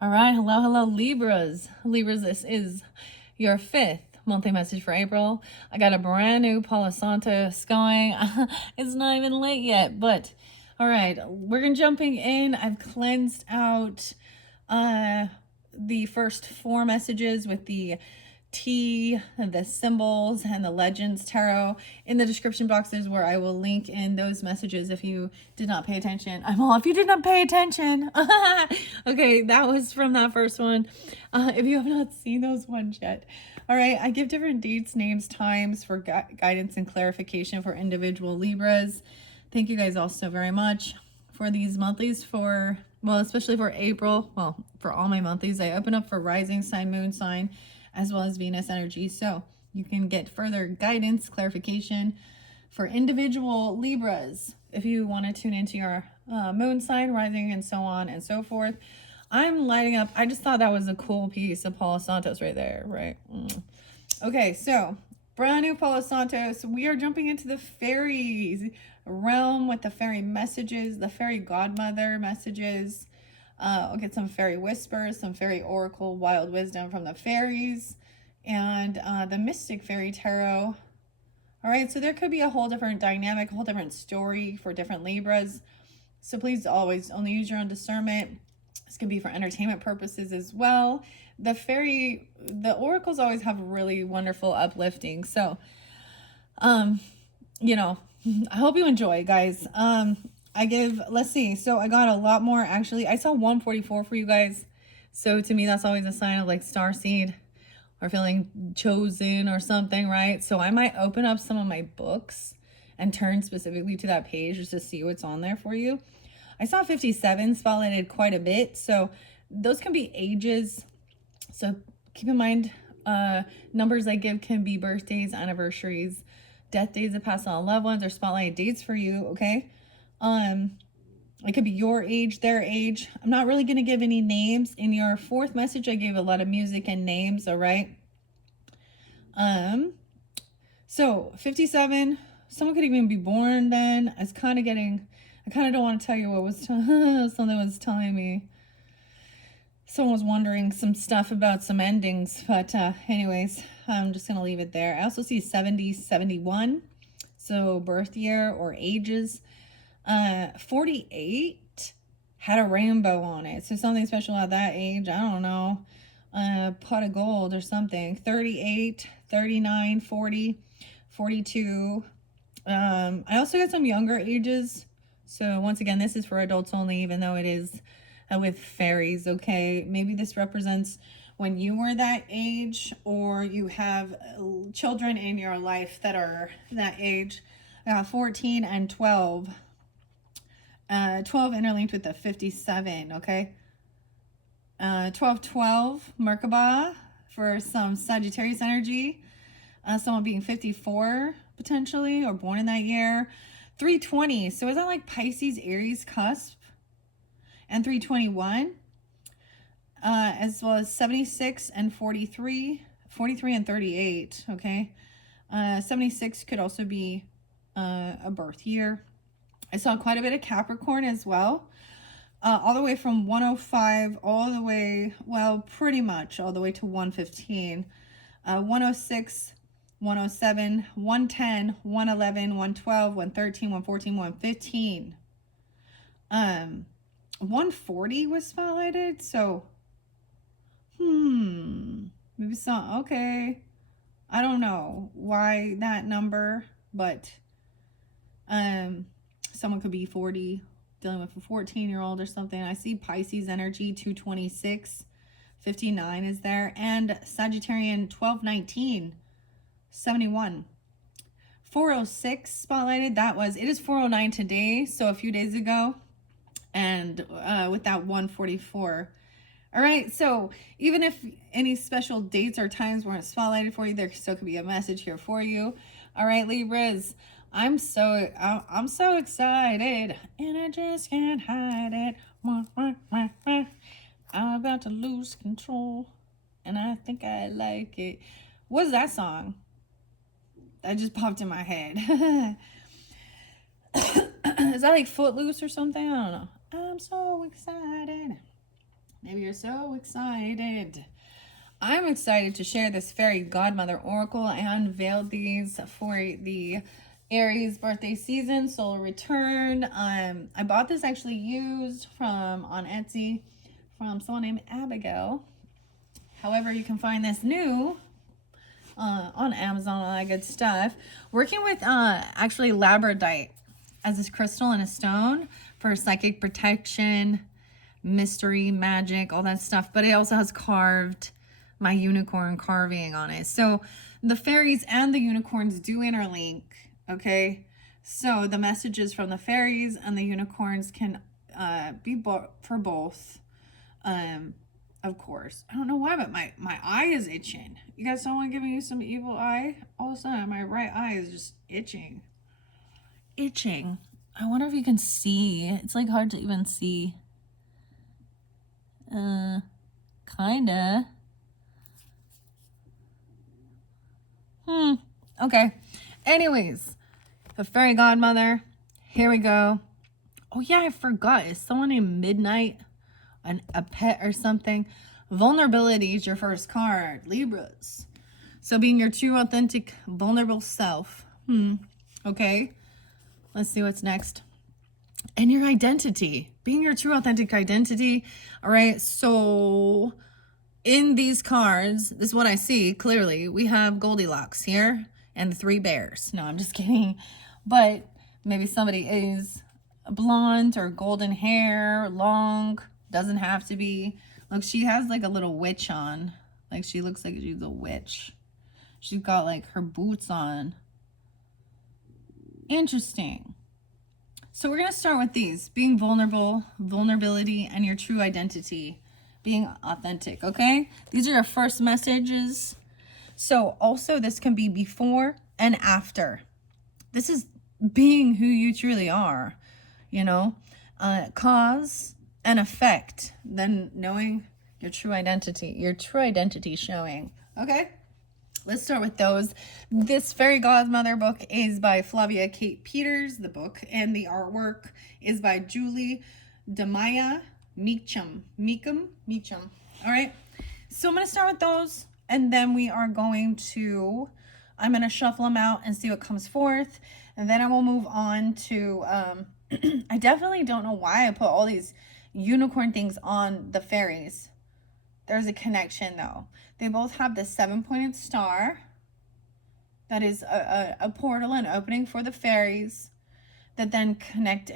All right, hello, Libras. Libras, this is your fifth monthly message for April. I got a brand new Palo Santos going. It's not even late yet, but all right, we're jumping in. I've cleansed out the first four messages with the T, the symbols, and the legends tarot in the description boxes, where I will link in those messages if you did not pay attention. I'm all, if you did not pay attention. Okay, that was from that first one. If you have not seen those ones yet. All right, I give different dates, names, times for guidance and clarification for individual Libras. Thank you guys all so very much for these monthlies, for, well, especially for April. Well, for all my monthlies, I open up for rising sign, moon sign, as well as Venus energy. So you can get further guidance, clarification for individual Libras. If you want to tune into your moon sign, rising, and so on and so forth. I'm lighting up. I just thought that was a cool piece of Palo Santos right there, right? Okay, so brand new Palo Santos. We are jumping into the fairies realm with the fairy messages, the fairy godmother messages. I'll get some fairy whispers, some fairy oracle, wild wisdom from the fairies, and the mystic fairy tarot. All right, so there could be a whole different dynamic, a whole different story for different Libras. So please always only use your own discernment. This can be for entertainment purposes as well. The oracles always have really wonderful uplifting. So, you know, I hope you enjoy, guys. Let's see. So I got a lot more, actually. I saw 144 for you guys. So to me, that's always a sign of like star seed or feeling chosen or something, right? So I might open up some of my books and turn specifically to that page just to see what's on there for you. I saw 57 spotlighted quite a bit. So those can be ages. So keep in mind, numbers I give can be birthdays, anniversaries, death days of passed on loved ones, or spotlight dates for you, okay? It could be your age, their age. I'm not really going to give any names. In your fourth message, I gave a lot of music and names, all right? So 57, someone could even be born then. I kind of don't want to tell you what was, something was telling me. Someone was wondering some stuff about some endings, but anyways, I'm just going to leave it there. I also see 70, 71, so birth year or ages. 48 had a rainbow on it, so something special at that age. I don't know, pot of gold or something. 38, 39, 40, 42. I also got some younger ages. So once again, this is for adults only, even though it is with fairies, okay? Maybe this represents when you were that age, or you have children in your life that are that age. 14 and 12. 12 interlinked with the 57, okay? 12, Merkaba for some Sagittarius energy. Someone being 54, potentially, or born in that year. 320, so is that like Pisces, Aries cusp? And 321, as well as 76 and 43, 43 and 38, okay? 76 could also be a birth year. I saw quite a bit of Capricorn as well, all the way from 105 all the way, well, pretty much all the way to 115, 106, 107, 110, 111, 112, 113, 114, 115. 140 was spotlighted, so maybe some, okay, I don't know why that number, but someone could be 40 dealing with a 14-year-old or something. I see Pisces energy 226, 59 is there, and Sagittarian 1219, 71. 406 spotlighted. It is 409 today, so a few days ago, and with that 144. All right, so even if any special dates or times weren't spotlighted for you, there still could be a message here for you. All right, Libras, I'm so excited, and I just can't hide it. I'm about to lose control, and I think I like it. What's that song? That just popped in my head. Is that like Footloose or something? I don't know. I'm so excited. Maybe you're so excited. I'm excited to share this Fairy Godmother Oracle. I unveiled these for the Aries birthday season, solar return. I bought this actually used from on Etsy from someone named Abigail. However, you can find this new on Amazon, all that good stuff. Working with actually labradorite as this crystal and a stone for psychic protection, mystery, magic, all that stuff. But it also has carved my unicorn carving on it. So the fairies and the unicorns do interlink, okay? So the messages from the fairies and the unicorns can be for both. Of course. I don't know why, but my eye is itching. You guys don't want to give me some evil eye? All of a sudden, my right eye is just itching. Itching. I wonder if you can see. It's like hard to even see. Kinda. Okay. Anyways, the Fairy Godmother. Here we go. Oh yeah, I forgot. Is someone named Midnight a pet or something? Vulnerability is your first card. Libras. So being your true, authentic, vulnerable self. Okay. Let's see what's next. And your identity. Being your true, authentic identity. All right. So in these cards, this is what I see clearly. We have Goldilocks here and the 3 bears. No, I'm just kidding. But maybe somebody is blonde or golden hair, long. Doesn't have to be. Look, she has like a little witch on. Like she looks like she's a witch. She's got like her boots on. Interesting. So we're going to start with these. Being vulnerable, vulnerability, and your true identity. Being authentic, okay? These are your first messages. So also this can be before and after. This is being who you truly are, you know? Cause and effect. Then knowing your true identity showing. Okay? Let's start with those. This Fairy Godmother book is by Flavia Kate Peters, the book, and the artwork is by Julie Demaya Meacham. All right. So I'm going to start with those, and then I'm going to shuffle them out and see what comes forth. And then I will move on to, I definitely don't know why I put all these unicorn things on the fairies. There's a connection though. They both have the 7-pointed star. That is a portal and opening for the fairies that then connect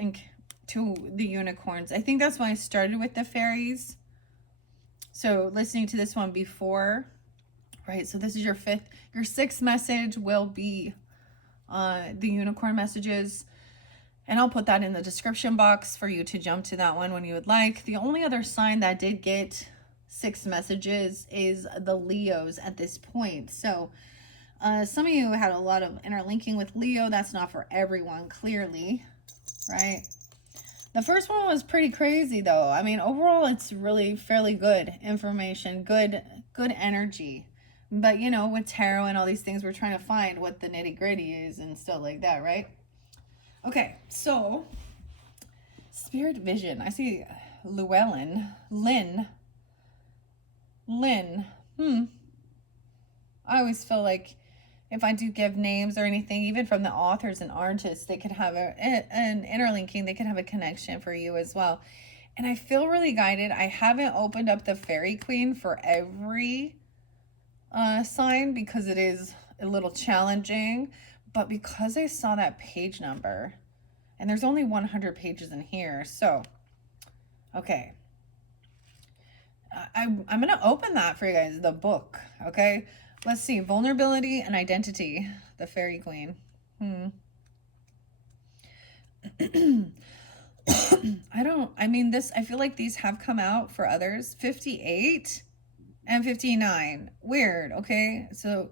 to the unicorns. I think that's why I started with the fairies. So listening to this one before, right? So this is your 6th message will be the unicorn messages. And I'll put that in the description box for you to jump to that one when you would like. The only other sign that did get 6 messages is the Leos at this point. So some of you had a lot of interlinking with Leo. That's not for everyone, clearly, right? The first one was pretty crazy, though. I mean, overall, it's really fairly good information, good energy. But, you know, with tarot and all these things, we're trying to find what the nitty-gritty is and stuff like that, right? Okay, so Spirit Vision. I see Llewellyn. Lynn. I always feel like if I do give names or anything, even from the authors and artists, they could have an interlinking. They could have a connection for you as well. And I feel really guided. I haven't opened up the Fairy Queen for every sign because it is a little challenging. But because I saw that page number, and there's only 100 pages in here, so, okay. I'm going to open that for you guys, the book, okay? Let's see, vulnerability and identity, the Fairy Queen. I feel like these have come out for others. 58 and 59. Weird, okay? So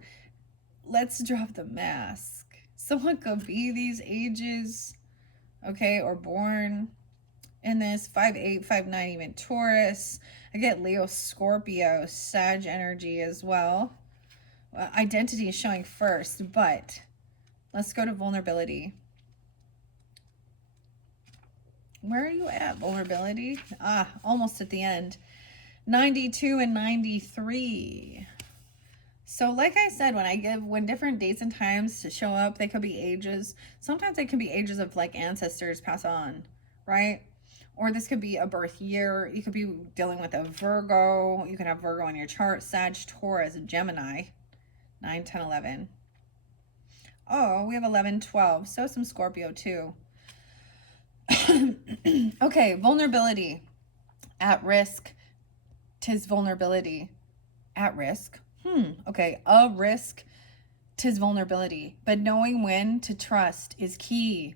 let's drop the mask. Someone could be these ages, okay, or born in this 5'8", 5'9", even Taurus. I get Leo, Scorpio, Sag energy as well. Identity is showing first, but let's go to vulnerability. Where are you at, vulnerability? Almost at the end. 92 and 93. So like I said, when different dates and times to show up, they could be ages. Sometimes they can be ages of like ancestors pass on, right? Or this could be a birth year. You could be dealing with a Virgo. You can have Virgo in your chart, Sag, Taurus, Gemini, 9, 10, 11. Oh, we have 11, 12. So some Scorpio too. Okay, vulnerability. At risk. 'Tis vulnerability. At risk. Okay, a risk. 'Tis vulnerability. But knowing when to trust is key.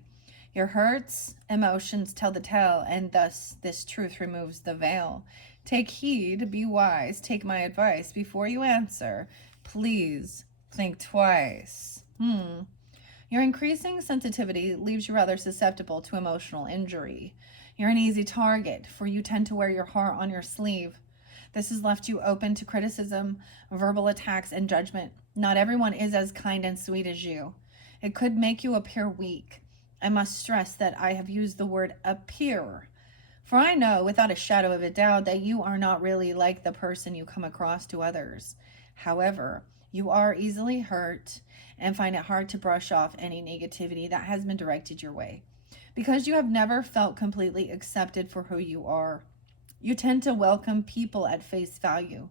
Your hurts, emotions tell the tale, and thus this truth removes the veil. Take heed, be wise, take my advice. Before you answer, please think twice. Your increasing sensitivity leaves you rather susceptible to emotional injury. You're an easy target, for you tend to wear your heart on your sleeve. This has left you open to criticism, verbal attacks, and judgment. Not everyone is as kind and sweet as you. It could make you appear weak. I must stress that I have used the word appear, for I know without a shadow of a doubt that you are not really like the person you come across to others. However, you are easily hurt and find it hard to brush off any negativity that has been directed your way, because you have never felt completely accepted for who you are. You tend to welcome people at face value.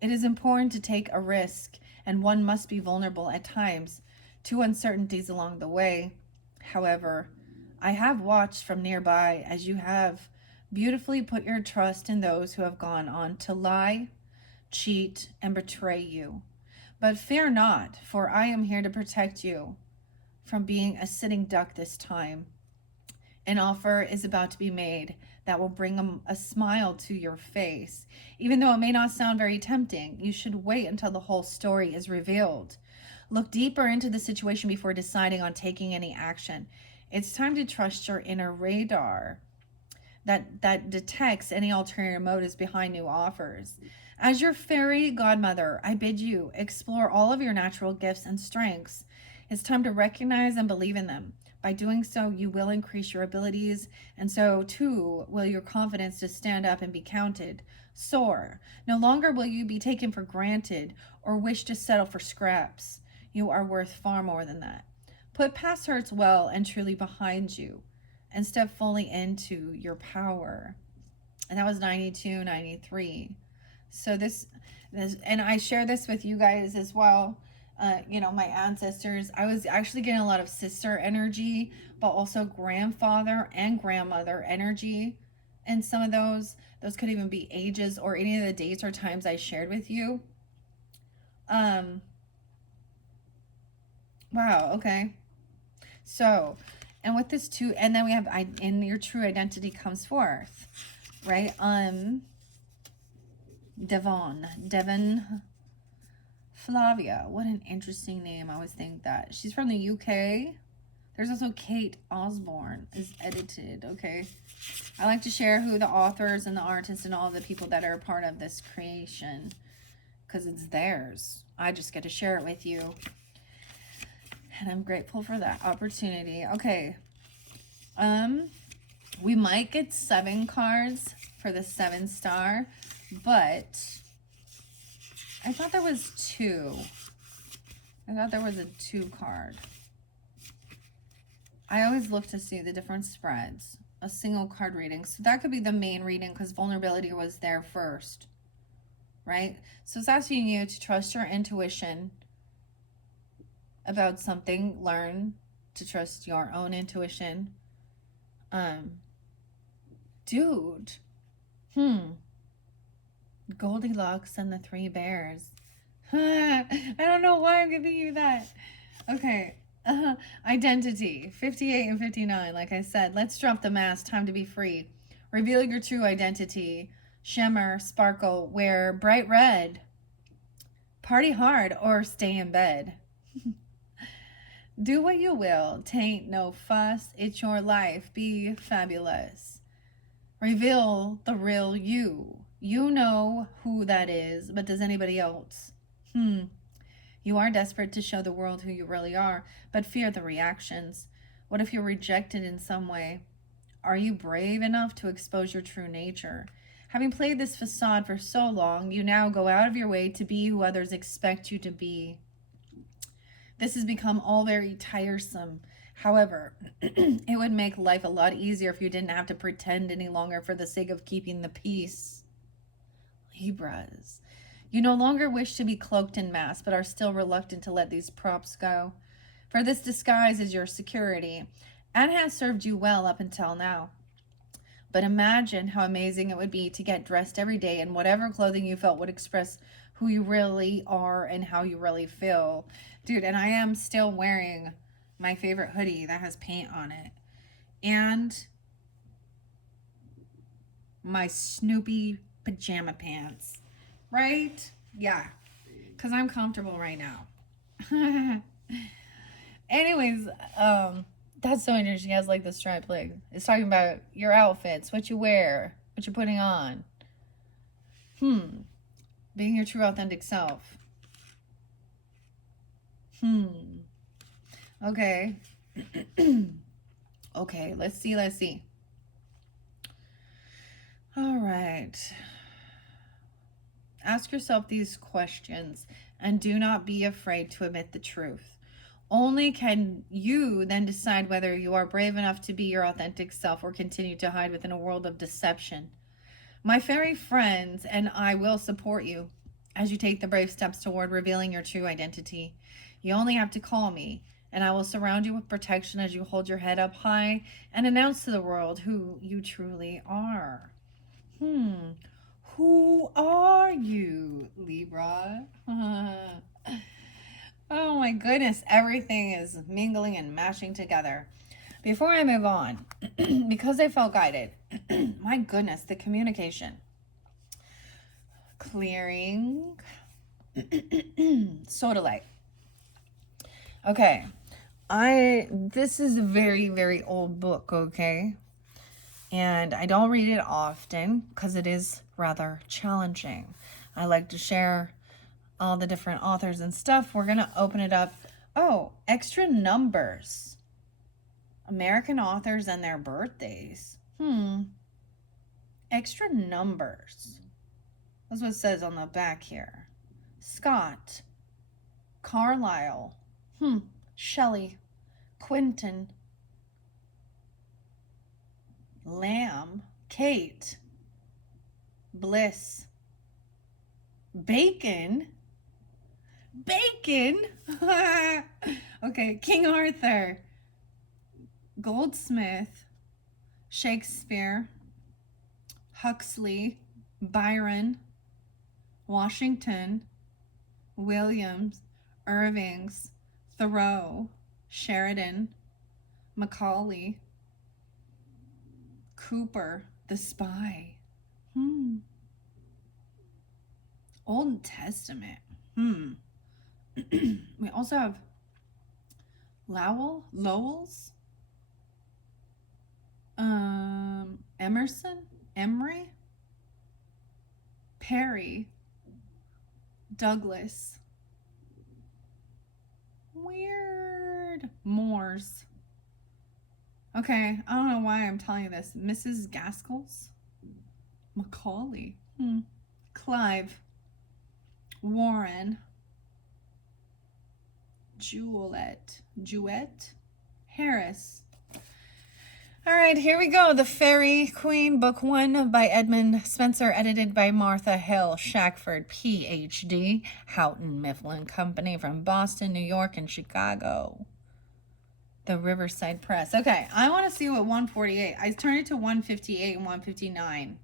It is important to take a risk, and one must be vulnerable at times to uncertainties along the way. However, I have watched from nearby as you have beautifully put your trust in those who have gone on to lie, cheat, and betray you. But fear not, for I am here to protect you from being a sitting duck this time. An offer is about to be made that will bring a smile to your face. Even though it may not sound very tempting, you should wait until the whole story is revealed. Look deeper into the situation before deciding on taking any action. It's time to trust your inner radar that detects any ulterior motives behind new offers. As your fairy godmother, I bid you explore all of your natural gifts and strengths. It's time to recognize and believe in them. By doing so, you will increase your abilities, and so too will your confidence to stand up and be counted. Soar. No longer will you be taken for granted or wish to settle for scraps. You are worth far more than that. Put past hurts well and truly behind you, and step fully into your power. And that was 92, 93. So this, and I share this with you guys as well. My ancestors, I was actually getting a lot of sister energy, but also grandfather and grandmother energy. And some of those could even be ages or any of the dates or times I shared with you. Wow, okay. So, and with this too, and then we have, and your true identity comes forth, right? Devon Flavia. What an interesting name. I always think that. She's from the UK. There's also Kate Osborne is edited. Okay. I like to share who the authors and the artists and all the people that are a part of this creation, because it's theirs. I just get to share it with you. And I'm grateful for that opportunity. Okay. We might get 7 cards for the 7-star, but I thought there was 2. I thought there was a 2 card. I always look to see the different spreads. A single card reading. So that could be the main reading because vulnerability was there first. Right? So it's asking you to trust your intuition about something. Learn to trust your own intuition. Dude. Goldilocks and the 3 bears. I don't know why I'm giving you that. Okay. Identity. 58 and 59. Like I said, let's drop the mask. Time to be free. Reveal your true identity. Shimmer, sparkle, wear bright red. Party hard or stay in bed. Do what you will. Tain't no fuss. It's your life. Be fabulous. Reveal the real you. You know who that is, but does anybody else? You are desperate to show the world who you really are, but fear the reactions. What if you're rejected in some way? Are you brave enough to expose your true nature? Having played this facade for so long, you now go out of your way to be who others expect you to be. This has become all very tiresome. However, it would make life a lot easier if you didn't have to pretend any longer for the sake of keeping the peace. Libras. You no longer wish to be cloaked in masks, but are still reluctant to let these props go. For this disguise is your security, and has served you well up until now. But imagine how amazing it would be to get dressed every day in whatever clothing you felt would express who you really are and how you really feel. Dude, and I am still wearing my favorite hoodie that has paint on it. And my Snoopy pajama pants. Right? Yeah. Because I'm comfortable right now. Anyways, that's so interesting. He has like the striped leg. It's talking about your outfits, what you wear, what you're putting on. Being your true authentic self. Okay. Okay, let's see. All right. Ask yourself these questions and do not be afraid to admit the truth. Only can you then decide whether you are brave enough to be your authentic self or continue to hide within a world of deception. My fairy friends and I will support you as you take the brave steps toward revealing your true identity. You only have to call me, and I will surround you with protection as you hold your head up high and announce to the world who you truly are. Who are you, Libra? Oh my goodness, everything is mingling and mashing together. Before I move on, because I felt guided, my goodness, the communication. Clearing. Sodalite. Okay. This is a very, very old book, okay? And I don't read it often because it is rather challenging. I like to share all the different authors and stuff. We're going to open it up. Oh, extra numbers. American authors and their birthdays. Extra numbers. That's what it says on the back here. Scott. Carlisle. Shelley. Quentin. Lamb. Kate. Bliss. Bacon. Okay, King Arthur. Goldsmith. Shakespeare. Huxley. Byron. Washington. Williams. Irvings. Thoreau. Sheridan. Macaulay. Cooper. The Spy. Old Testament. We also have Lowell's, Emerson, Emery, Perry, Douglas. Weird. Moores. Okay, I don't know why I'm telling you this. Mrs. Gaskell's, Macaulay, Clive, Warren, Jewett, Harris. All right, here we go. The Fairy Queen, Book 1 by Edmund Spencer, edited by Martha Hill Shackford, Ph.D., Houghton Mifflin Company from Boston, New York, and Chicago. The Riverside Press. Okay, I want to see what 148. I turned it to 158 and 159.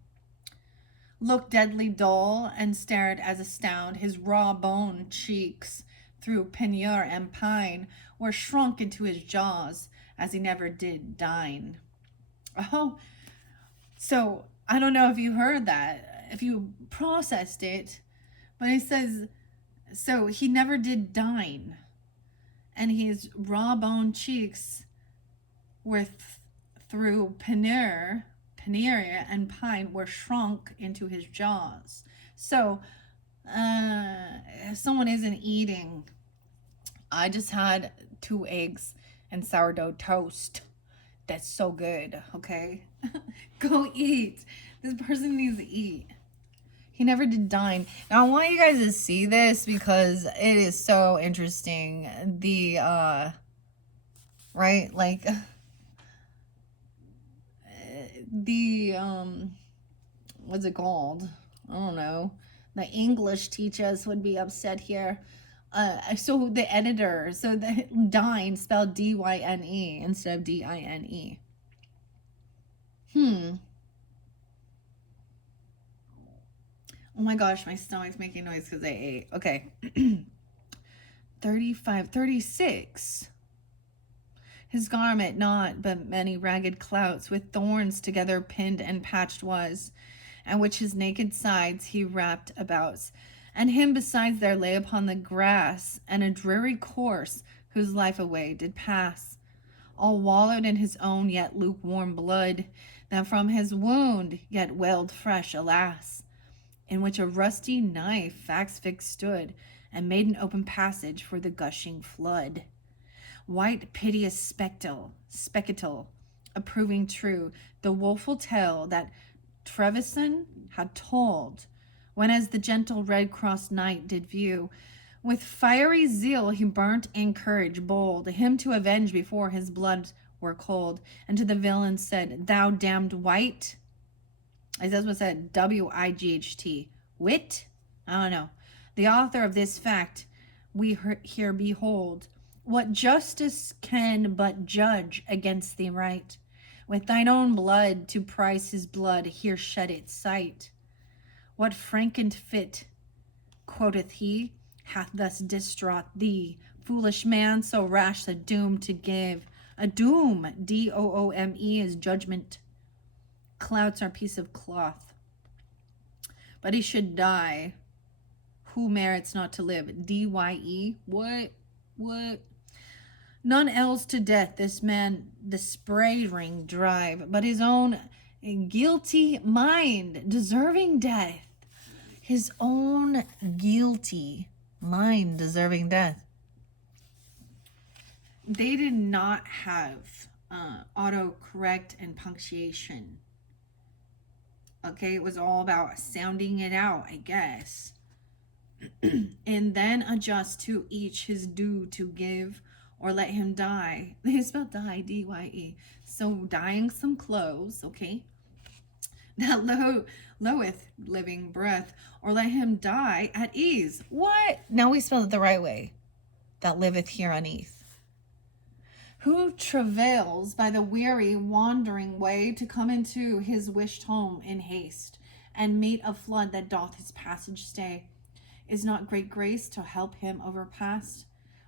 Looked deadly dull and stared as astound. His raw bone cheeks through penure and pine were shrunk into his jaws as he never did dine. Oh, so I don't know if you heard that, if you processed it, but it says, so he never did dine. And his raw bone cheeks were through penure and pine were shrunk into his jaws. So, if someone isn't eating, I just had 2 eggs and sourdough toast. That's so good, okay? Go eat. This person needs to eat. He never did dine. Now, I want you guys to see this because it is so interesting. The, right? Like, the, what's it called? I don't know. The English teachers would be upset here. So the editor, so the dine spelled D-Y-N-E instead of D-I-N-E. Oh my gosh, my stomach's making noise because I ate. Okay. 35, 36. His garment not but many ragged clouts, with thorns together pinned and patched was, and which his naked sides he wrapped about. And him besides there lay upon the grass, and a dreary corse, whose life away did pass, all wallowed in his own yet lukewarm blood, that from his wound yet welled fresh, alas, in which a rusty knife fax fixed stood, and made an open passage for the gushing flood. White piteous spectacle, approving true the woeful tale that Trevisan had told, when as the gentle Red Cross knight did view, with fiery zeal he burnt in courage bold, him to avenge before his blood were cold, and to the villain said, "Thou damned wight," as that's what said, W-I-G-H-T, wit? I don't know. The author of this fact we here behold, what justice can but judge against thee right, with thine own blood to price his blood here shed its sight. What frankant fit, quoth he, hath thus distraught thee, foolish man, so rash a doom to give? A doom, D-O-O-M-E, is judgment. Clouts are piece of cloth. But he should die. Who merits not to live? D-Y-E? What? None else to death this man the spray ring drive, but his own guilty mind deserving death. His own guilty mind deserving death. They did not have autocorrect and punctuation. Okay, it was all about sounding it out, I guess. And then adjust to each his due to give, or let him die. They spelled die, D-Y-E. So dying some clothes, okay? That loweth living breath, or let him die at ease. What? Now we spelled it the right way. That liveth here uneath. Who travails by the weary wandering way to come into his wished home in haste, and meet a flood that doth his passage stay? Is not great grace to help him overpass,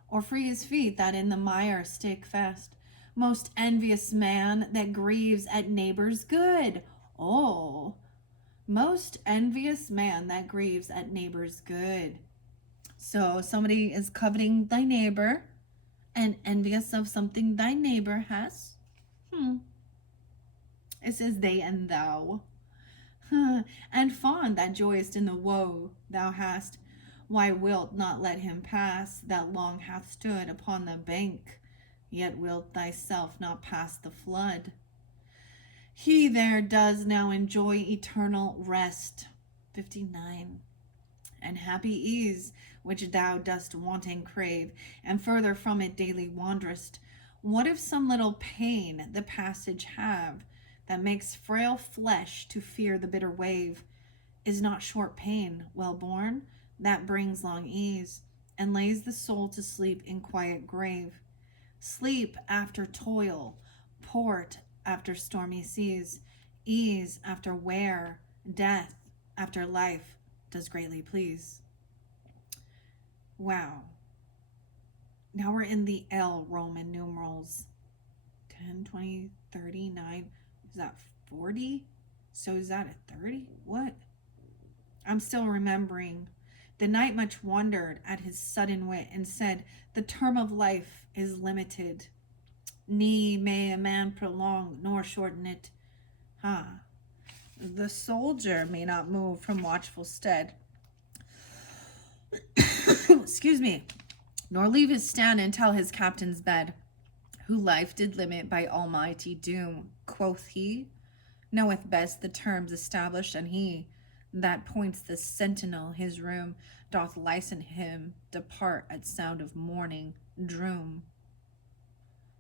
or free his feet that in the mire stick fast? Most envious man that grieves at neighbor's good. Oh, most envious man that grieves at neighbor's good. So somebody is coveting thy neighbor and envious of something thy neighbor has. It says they and thou. And fond that joyest in the woe thou hast. Why wilt not let him pass that long hath stood upon the bank, yet wilt thyself not pass the flood? He there does now enjoy eternal rest. 59. And happy ease, which thou dost want and crave, and further from it daily wanderest. What if some little pain the passage have, that makes frail flesh to fear the bitter wave? Is not short pain well borne, that brings long ease, and lays the soul to sleep in quiet grave? Sleep after toil, port after stormy seas, ease after wear, death after life does greatly please. Wow. Now we're in the L Roman numerals. 10, 20, 39. Is that 40? So is that a 30? What? I'm still remembering. The knight much wondered at his sudden wit, and said, the term of life is limited. Ne may a man prolong nor shorten it. The soldier may not move from watchful stead. Excuse me. Nor leave his stand until his captain's bed, who life did limit by almighty doom. Quoth he, knoweth best the terms established, and he that points the sentinel his room doth license him depart at sound of morning droom.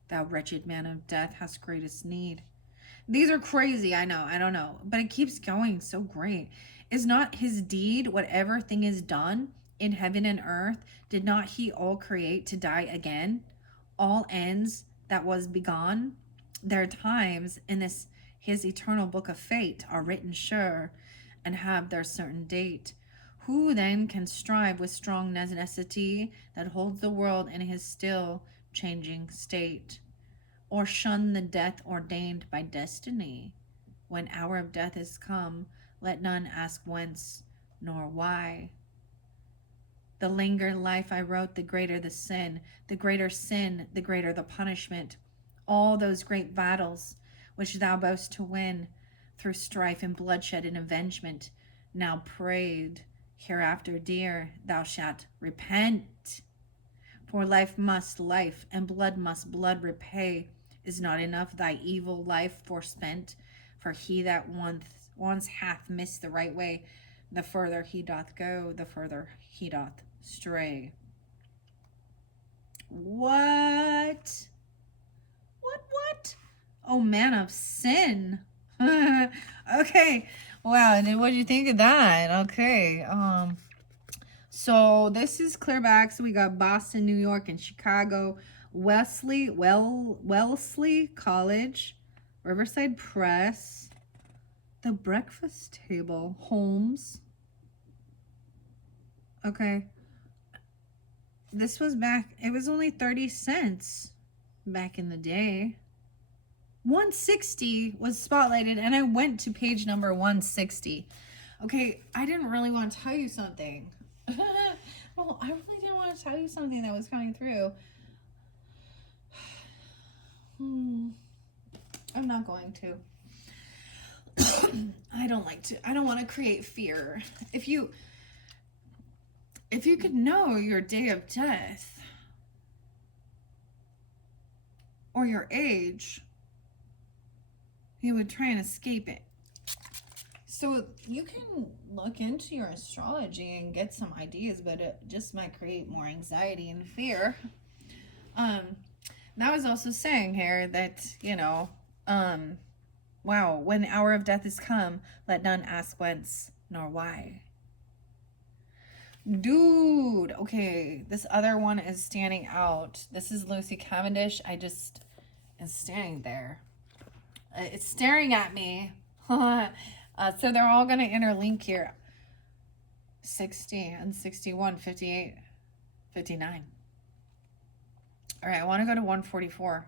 Thou wretched man of death hast greatest need. These are crazy, I know, I don't know, but it keeps going so great. Is not his deed whatever thing is done in heaven and earth? Did not he all create to die again? All ends that was begone? Their times in this his eternal book of fate are written sure, and have their certain date. Who then can strive with strong necessity that holds the world in his still changing state? Or shun the death ordained by destiny? When hour of death is come, let none ask whence nor why. The longer life I wrote, the greater the sin, the greater the punishment. All those great battles which thou boast to win, through strife and bloodshed and avengement, now prayed, hereafter, dear, thou shalt repent. For life must life, and blood must blood repay. Is not enough thy evil life forspent? For he that once hath missed the right way, the further he doth go, the further he doth stray. What? What? Oh, man of sin. Okay. Wow. And what do you think of that? Okay. So this is clearback. So we got Boston, New York, and Chicago. Wellesley College, Riverside Press, The Breakfast Table, Holmes. Okay. This was back, it was only 30 cents back in the day. 160 was spotlighted, and I went to page number 160. Okay, I didn't really want to tell you something. Well, I really didn't want to tell you something that was coming through. I'm not going to. I don't like to. I don't want to create fear. If you could know your day of death or your age, you would try and escape it. So you can look into your astrology and get some ideas, but it just might create more anxiety and fear. That was also saying here that, wow, when the hour of death is come, let none ask whence nor why. Dude, okay, this other one is standing out. This is Lucy Cavendish. I just is standing there. It's staring at me. So they're all going to interlink here. 60 and 61, 58, 59. All right, I want to go to 144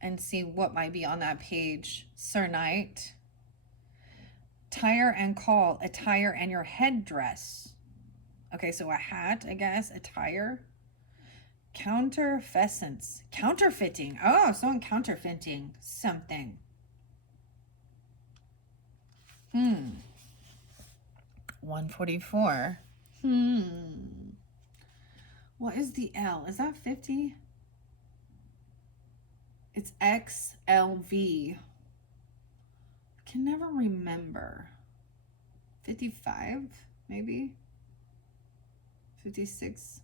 and see what might be on that page. Sir Knight. Tire and call, attire and your headdress. Okay, so a hat, I guess, attire. Counterfeisance. Counterfeiting. Oh, someone counterfeiting something. 144. What is the L? Is that 50? It's XLV. I can never remember. 55, maybe? 56.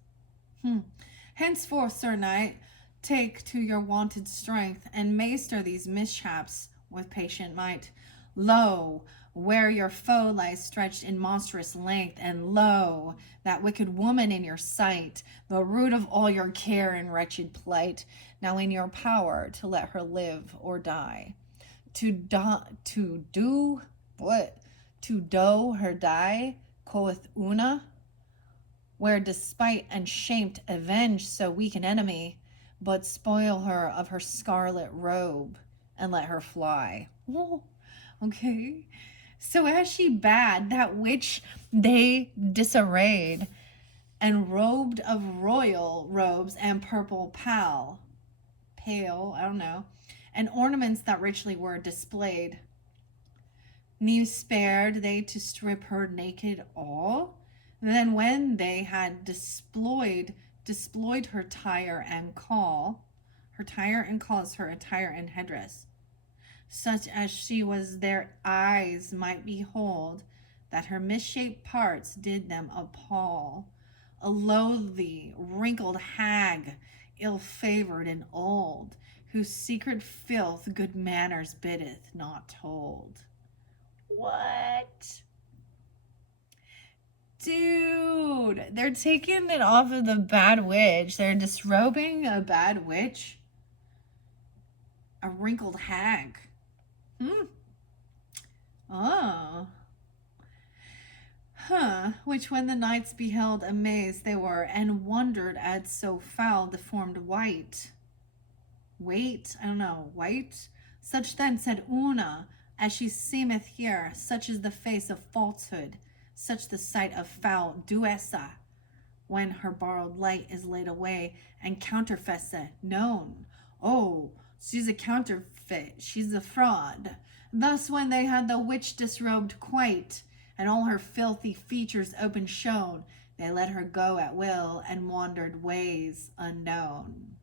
Henceforth, Sir Knight, take to your wonted strength, and master these mishaps with patient might. Lo, where your foe lies stretched in monstrous length, and lo, that wicked woman in your sight, the root of all your care and wretched plight, now in your power to let her live or die. To do her die, quoth Una, where despite and shamed avenge so weak an enemy, but spoil her of her scarlet robe, and let her fly. Oh, okay. So as she bade that which they disarrayed, and robed of royal robes and purple pale, I don't know, and ornaments that richly were displayed, ne spared they to strip her naked all. Then when they had disployed her tire and call is her attire and headdress. such as she was their eyes might behold, that her misshapen parts did them appall. A loathly, wrinkled hag, ill-favoured and old, whose secret filth good manners biddeth not told. What? Dude, they're taking it off of the bad witch. They're disrobing a bad witch. A wrinkled hag. Oh. Which when the knights beheld, amazed they were, and wondered at so foul deformed white. White? Such then said Una, as she seemeth here, such is the face of falsehood, such the sight of foul duessa, when her borrowed light is laid away, and counterfeite known. Oh, she's a counterfeit, she's a fraud. Thus when they had the witch disrobed quite, and all her filthy features open shown, they let her go at will, and wandered ways unknown.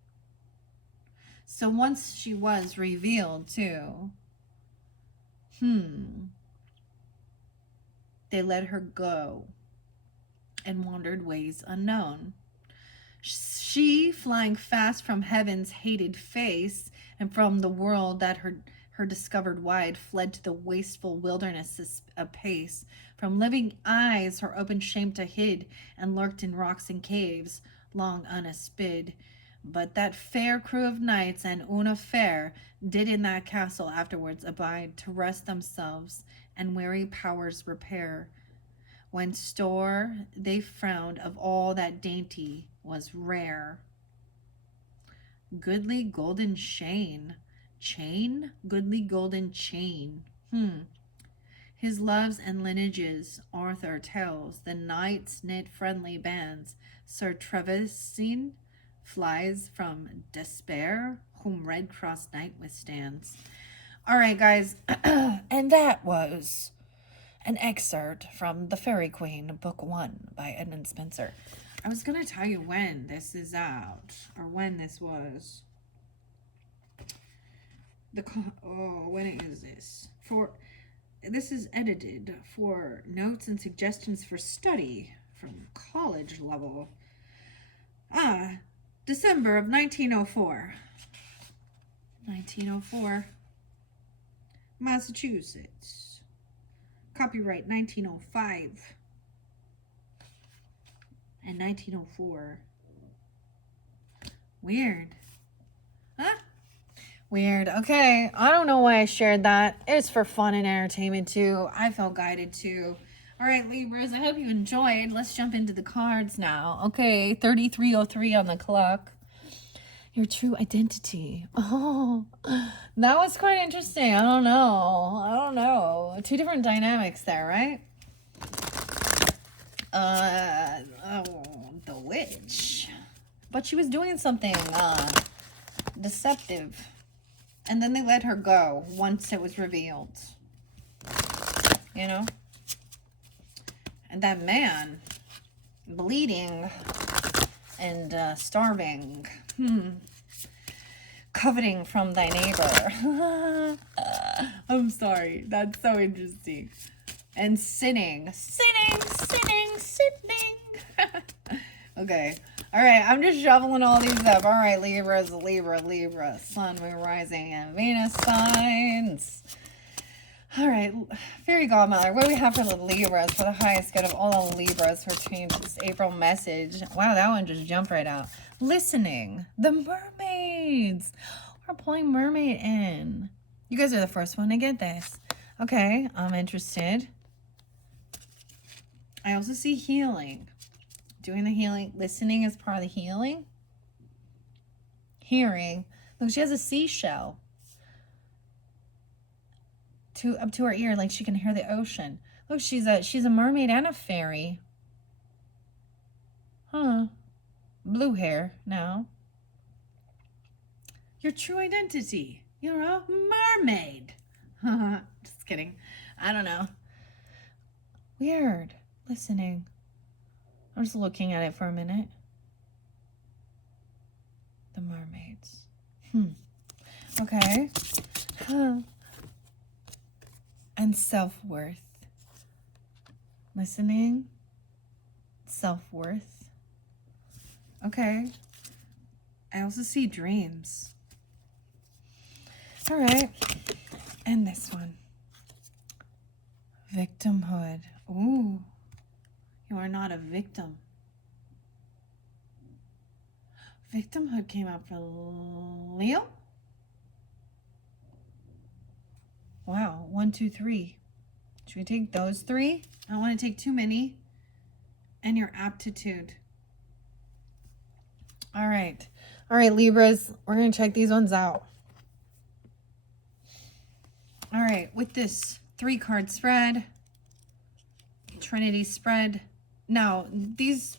So once she was revealed too. They let her go, and wandered ways unknown. She, flying fast from heaven's hated face, and from the world that her discovered wide, fled to the wasteful wilderness apace. From living eyes her open shame to hid, and lurked in rocks and caves, long unespied. But that fair crew of knights and Una fair did in that castle afterwards abide, to rest themselves and weary powers repair. When store they found of all that dainty was rare. Goodly golden chain. Goodly golden chain. His loves and lineages Arthur tells. The knights knit friendly bands. Sir Trevissine flies from despair, whom Red Cross Knight withstands. All right, guys. And that was an excerpt from The Faerie Queen, Book 1 by Edmund Spenser. I was going to tell you when this is out, or when this was. When is this? This is edited for notes and suggestions for study from college level. December of 1904. 1904. Massachusetts. Copyright 1905 and 1904. Weird. Huh? Weird. Okay. I don't know why I shared that. It's for fun and entertainment too. I felt guided too. All right, Libras, I hope you enjoyed. Let's jump into the cards now. Okay, 3303 on the clock. Your true identity. Oh, that was quite interesting. I don't know. Two different dynamics there, right? The witch. But she was doing something deceptive. And then they let her go once it was revealed. You know? And that man, bleeding and starving, coveting from thy neighbor. I'm sorry, that's so interesting. And sinning. Okay, all right, I'm just shuffling all these up. All right, Libra, Sun, Moon, Rising, and Venus signs. All right, Fairy Godmother, what do we have for the Libras, for the highest good of all the Libras for this April message? Wow, that one just jumped right out. Listening. The mermaids. We're pulling mermaid in. You guys are the first one to get this. Okay, I'm interested. I also see healing. Doing the healing. Listening is part of the healing. Hearing. Look, she has a seashell. Up to her ear, like she can hear the ocean. Look, she's a mermaid and a fairy. Huh. Blue hair now. Your true identity. You're a mermaid. Just kidding. I don't know. Weird. Listening. I'm just looking at it for a minute. The mermaids. Okay. and self-worth. Listening, self-worth. Okay. I also see dreams. All right. And this one. Victimhood. Ooh. You are not a victim. Victimhood came out for Leo. Wow. 1, 2, 3. Should we take those 3? I don't want to take too many. And your aptitude. All right. All right, Libras. We're going to check these ones out. All right. With this 3-card spread, Trinity spread. Now, these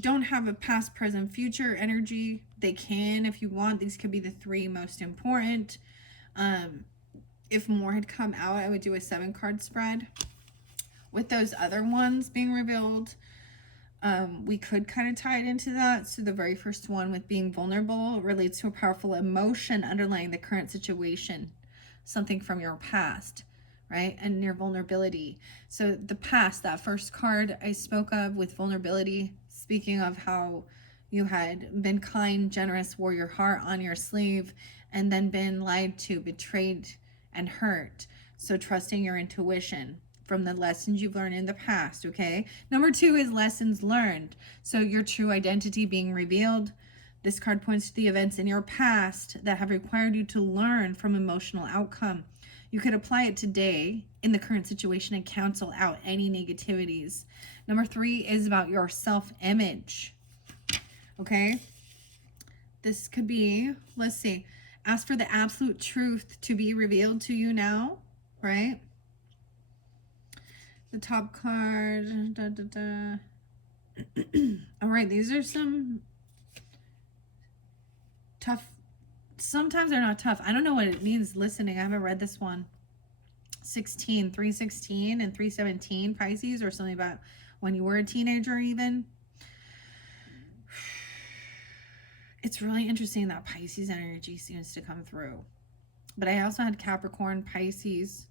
don't have a past, present, future energy. They can if you want. These could be the 3 most important. If more had come out, I would do a 7-card spread. With those other ones being revealed, we could kind of tie it into that. So the very first one with being vulnerable relates to a powerful emotion underlying the current situation, something from your past, right? And your vulnerability. So the past, that first card I spoke of with vulnerability, speaking of how you had been kind, generous, wore your heart on your sleeve, and then been lied to, betrayed, and hurt. So trusting your intuition from the lessons you've learned in the past, okay? Number 2 is lessons learned. So your true identity being revealed. This card points to the events in your past that have required you to learn from emotional outcome. You could apply it today in the current situation and cancel out any negativities. Number 3 is about your self-image, okay? This could be, let's see, ask for the absolute truth to be revealed to you now, right? The top card, All right, these are some tough, sometimes they're not tough. I don't know what it means listening. I haven't read this one. 316 and 317 Pisces, or something about when you were a teenager even. It's really interesting that Pisces energy seems to come through. But I also had Capricorn, Pisces,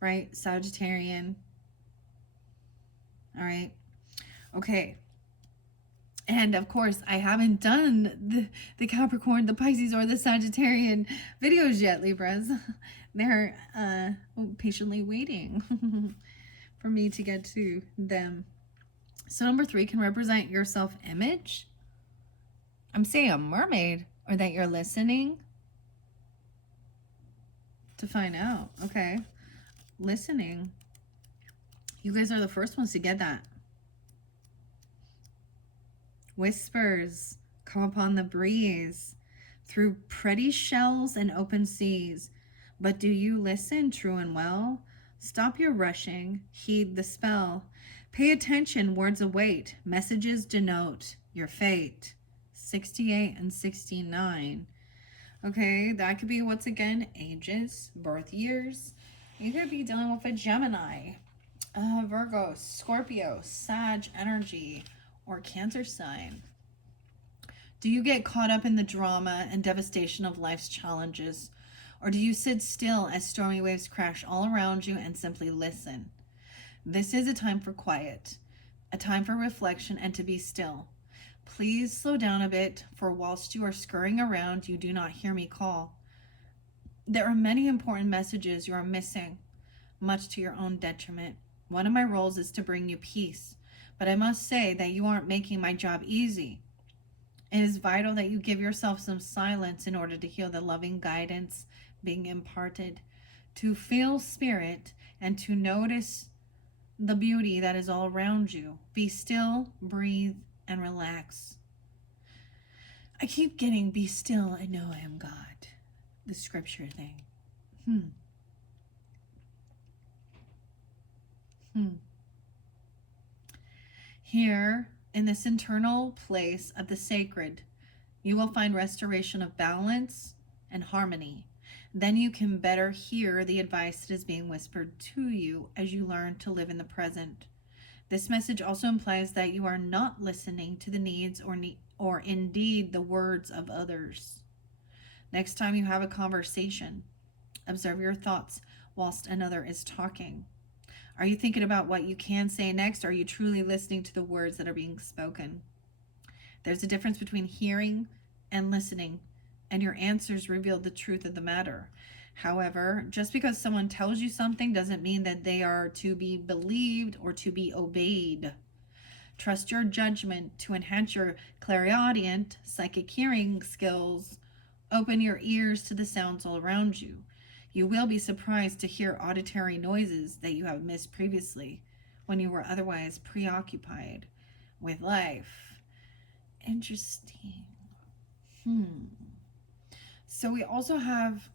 right? Sagittarian. All right. Okay. And of course, I haven't done the Capricorn, the Pisces, or the Sagittarian videos yet, Libras. They're patiently waiting for me to get to them. So number 3 can represent your self-image. I'm saying a mermaid, or that you're listening to find out. Okay. Listening. You guys are the first ones to get that. Whispers come upon the breeze through pretty shells and open seas. But do you listen true and well? Stop your rushing, heed the spell. Pay attention, words await, messages denote your fate. 68 and 69. Okay, that could be what's again, ages, birth years. You could be dealing with a Gemini, Virgo, Scorpio, Sag energy, or Cancer sign. Do you get caught up in the drama and devastation of life's challenges? Or do you sit still as stormy waves crash all around you and simply listen? This is a time for quiet, a time for reflection and to be still. Please slow down a bit, for whilst you are scurrying around, you do not hear me call. There are many important messages you are missing, much to your own detriment. One of my roles is to bring you peace, but I must say that you aren't making my job easy. It is vital that you give yourself some silence in order to hear the loving guidance being imparted, to feel spirit, and to notice the beauty that is all around you. Be still, breathe, and relax. I keep getting be still and know I am God. The scripture thing. Here, in this internal place of the sacred, you will find restoration of balance and harmony. Then you can better hear the advice that is being whispered to you as you learn to live in the present. This message also implies that you are not listening to the needs or indeed the words of others. Next time you have a conversation, observe your thoughts. whilst another is talking? Are you thinking about what you can say next? Or are you truly listening to the words that are being spoken? There's a difference between hearing and listening, and your answers reveal the truth of the matter. However, just because someone tells you something doesn't mean that they are to be believed or to be obeyed. Trust your judgment to enhance your clairaudient psychic hearing skills. Open your ears to the sounds all around you. You will be surprised to hear auditory noises that you have missed previously when you were otherwise preoccupied with life. Interesting. So we also have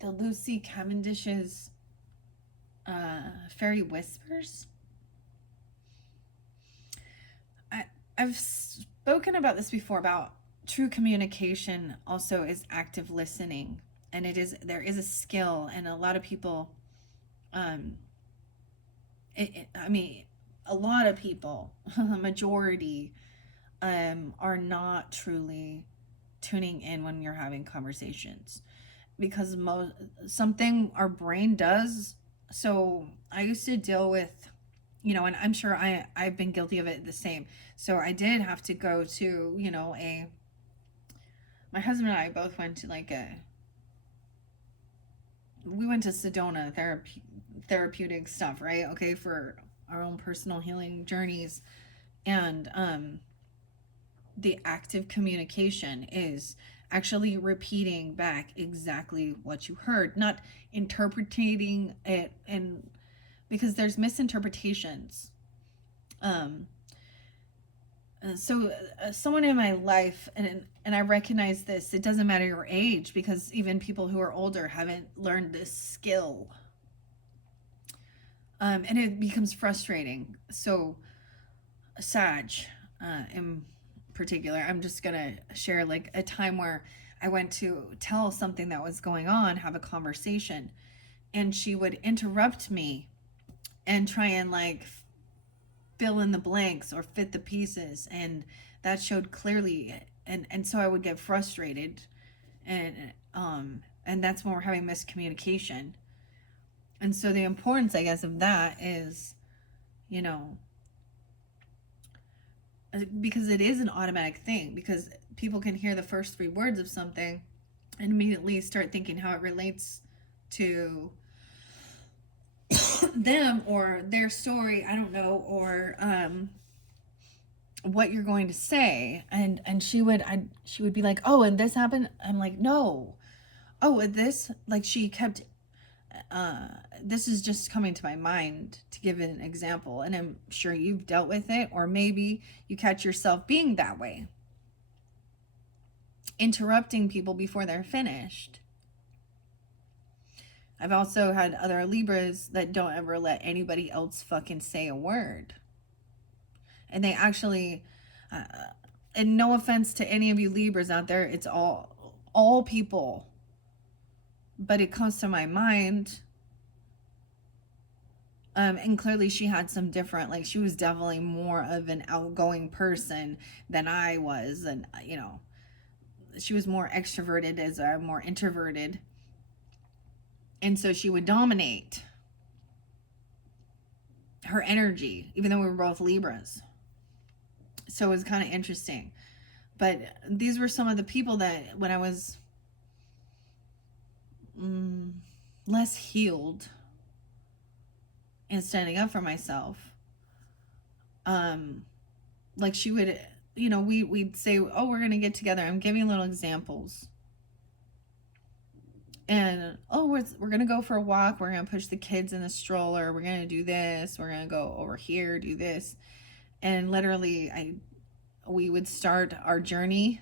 the Lucy Cavendish's Fairy Whispers. I've spoken about this before, about true communication also is active listening, and there is a skill, and a lot of people I mean, a lot of people, a majority, are not truly tuning in when you're having conversations, because something our brain does. So I used to deal with, and I'm sure I've been guilty of it the same. So I did have to go to, my husband and I both went to we went to Sedona therapeutic stuff, right? Okay, for our own personal healing journeys. And the active communication is actually repeating back exactly what you heard, not interpreting it, and because there's misinterpretations. So someone in my life, and I recognize this, it doesn't matter your age, because even people who are older haven't learned this skill, and it becomes frustrating. So Sag, in particular, I'm just gonna share like a time where I went to tell something that was going on, have a conversation, and she would interrupt me and try and fill in the blanks or fit the pieces, and that showed clearly, and so I would get frustrated, and that's when we're having miscommunication. And so the importance, I guess, of that is, because it is an automatic thing, because people can hear the first three words of something and immediately start thinking how it relates to them or their story, I don't know, or what you're going to say. And she would be like, oh, and this happened. I'm like, no. Oh, this, she kept this is just coming to my mind to give an example, and I'm sure you've dealt with it, or maybe you catch yourself being that way, interrupting people before they're finished. I've also had other Libras that don't ever let anybody else fucking say a word. And they actually, and no offense to any of you Libras out there, it's all people. But it comes to my mind, and clearly she had some different, she was definitely more of an outgoing person than I was. And, she was more extroverted as I'm more introverted. And so she would dominate her energy, even though we were both Libras. So it was kind of interesting. But these were some of the people that when I was less healed and standing up for myself, she would, we'd say, oh, we're going to get together. I'm giving little examples. And, oh, we're going to go for a walk. We're going to push the kids in the stroller. We're going to do this. We're going to go over here, do this. And literally, we would start our journey,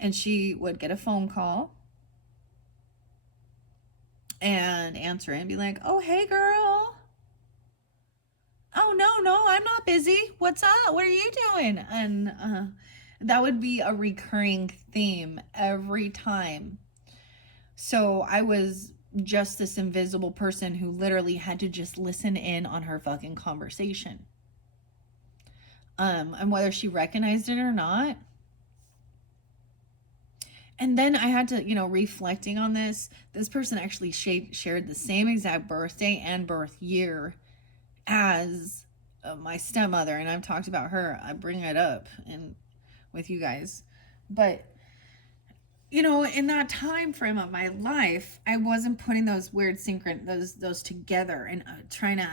and she would get a phone call and answer it and be like, oh, hey, girl. Oh, no, I'm not busy. What's up? What are you doing? And that would be a recurring theme every time. So I was just this invisible person who literally had to just listen in on her fucking conversation. And whether she recognized it or not, And then I had to, reflecting on this person actually shared the same exact birthday and birth year as my stepmother. And I've talked about her. I bring it up and with you guys. But, in that time frame of my life, I wasn't putting those weird those together and trying to